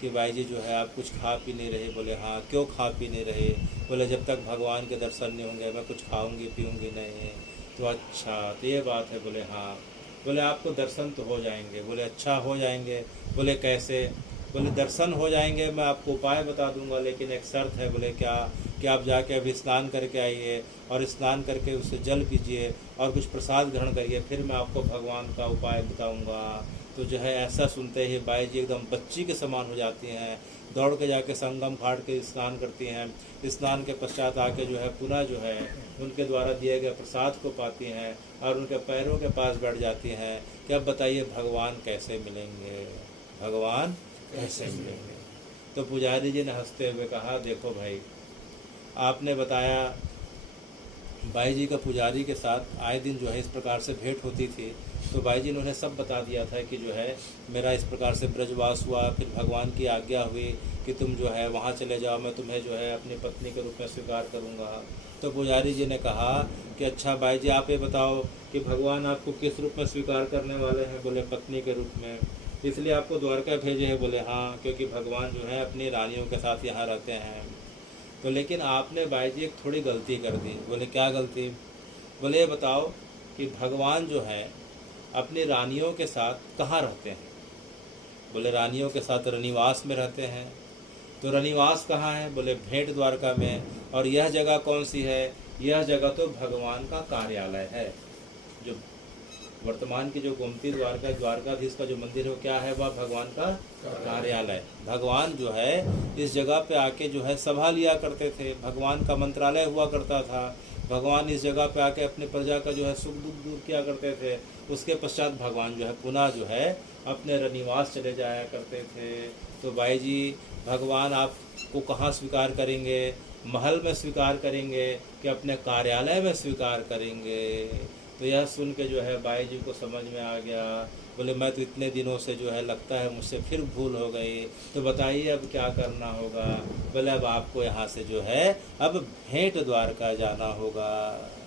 कि बाई जी जो है आप कुछ खा पी नहीं रहे? बोले हाँ। क्यों खा पी नहीं रहे? बोले जब तक भगवान के दर्शन नहीं होंगे मैं कुछ खाऊंगी पीऊँगी नहीं। तो अच्छा तो ये बात है? बोले हाँ। बोले आपको दर्शन तो हो जाएंगे। बोले अच्छा हो जाएंगे। बोले कैसे? बोले दर्शन हो जाएंगे, मैं आपको उपाय बता दूंगा, लेकिन एक शर्त है। बोले क्या? कि आप जाके अभी स्नान करके आइए और स्नान करके उससे जल पीजिए और कुछ प्रसाद ग्रहण करिए, फिर मैं आपको भगवान का उपाय बताऊंगा। तो जो है ऐसा सुनते ही बाई जी एकदम बच्ची के समान हो जाती हैं, दौड़ के जाके संगम घाट के स्नान करती हैं। स्नान के पश्चात आके जो है पुनः जो है उनके द्वारा दिए गए प्रसाद को पाती हैं और उनके पैरों के पास बैठ जाती हैं कि अब बताइए भगवान कैसे मिलेंगे, भगवान कैसे मिलेंगे। तो पुजारी जी ने हंसते हुए कहा, देखो भाई आपने बताया बाई जी का पुजारी के साथ आए दिन जो है इस प्रकार से भेंट होती थी, तो बाई जी ने उन्हें सब बता दिया था कि जो है मेरा इस प्रकार से ब्रजवास हुआ, फिर भगवान की आज्ञा हुई कि तुम जो है वहाँ चले जाओ, मैं तुम्हें जो है अपनी पत्नी के रूप में स्वीकार करूँगा। तो पुजारी जी ने कहा कि अच्छा बाई जी आप ये बताओ कि भगवान आपको किस रूप में स्वीकार करने वाले हैं? बोले पत्नी के रूप में। इसलिए आपको द्वारका भेजे हैं? बोले हाँ, क्योंकि भगवान जो है अपनी रानियों के साथ यहाँ रहते हैं। तो लेकिन आपने बाई जी एक थोड़ी गलती कर दी। बोले क्या गलती? बोले ये बताओ कि भगवान जो है अपनी रानियों के साथ कहाँ रहते हैं? बोले रानियों के साथ रनिवास में रहते हैं। तो रनिवास कहाँ है? बोले भेंट द्वारका में। और यह जगह कौन सी है? यह जगह तो भगवान का कार्यालय है। जो वर्तमान की जो गोमती द्वारकाधीश का जो मंदिर है वो क्या है? वह भगवान का कार्यालय। भगवान जो है इस जगह पे आके जो है सभा लिया करते थे, भगवान का मंत्रालय हुआ करता था। भगवान इस जगह पे आके अपने प्रजा का जो है सुख दुख दूर किया करते थे। उसके पश्चात भगवान जो है पुनः जो है अपने रनिवास चले जाया करते थे। तो भाई जी, भगवान आपको कहाँ स्वीकार करेंगे? महल में स्वीकार करेंगे कि अपने कार्यालय में स्वीकार करेंगे? तो यह सुन के जो है बाई जी को समझ में आ गया। बोले मैं तो इतने दिनों से जो है लगता है मुझसे फिर भूल हो गई, तो बताइए अब क्या करना होगा? बोले अब आपको यहाँ से जो है अब भेंट द्वारका जाना होगा।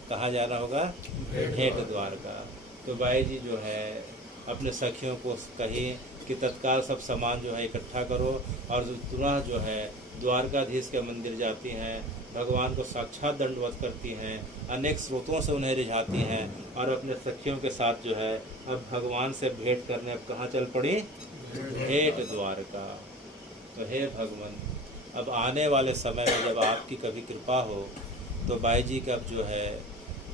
कहाँ जाना होगा? भेंट द्वारका। तो बाई जी जो है अपने सखियों को कही कि तत्काल सब सामान जो है इकट्ठा करो, और तुरंत जो है द्वारकाधीश के मंदिर जाती हैं, भगवान को साक्षात दंडवत करती हैं, अनेक स्रोतों से उन्हें रिझाती हैं, और अपने सखियों के साथ जो है अब भगवान से भेंट करने अब कहाँ चल पड़ी? भेंट द्वारका। तो हे भगवान, अब आने वाले समय में जब आपकी कभी कृपा हो तो बाई जी का अब जो है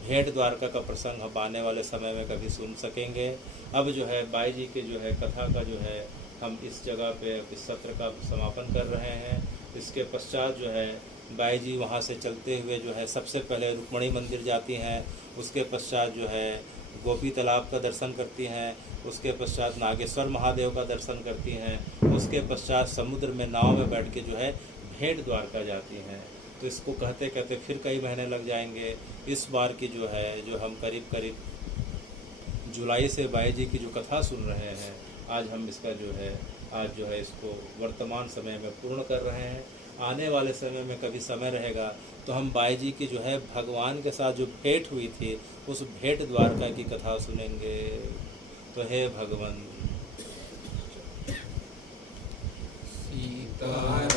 भेंट द्वारका का प्रसंग हम आने वाले समय में कभी सुन सकेंगे। अब जो है बाई जी के जो है कथा का जो है हम इस जगह पे इस सत्र का समापन कर रहे हैं। इसके पश्चात जो है बाई जी वहाँ से चलते हुए जो है सबसे पहले रुक्मणी मंदिर जाती हैं, उसके पश्चात जो है गोपी तालाब का दर्शन करती हैं, उसके पश्चात नागेश्वर महादेव का दर्शन करती हैं, उसके पश्चात समुद्र में नाव में बैठ के जो है भेंट द्वारका जाती हैं। तो इसको कहते कहते फिर कई महीने लग जाएंगे। इस बार की जो है जो हम करीब जुलाई से बाई जी की जो कथा सुन रहे हैं, आज हम इसका जो है इसको वर्तमान समय में पूर्ण कर रहे हैं। आने वाले समय में कभी समय रहेगा तो हम बाई जी की जो है भगवान के साथ जो भेंट हुई थी उस भेंट द्वारका की कथा सुनेंगे। तो हे भगवान सीता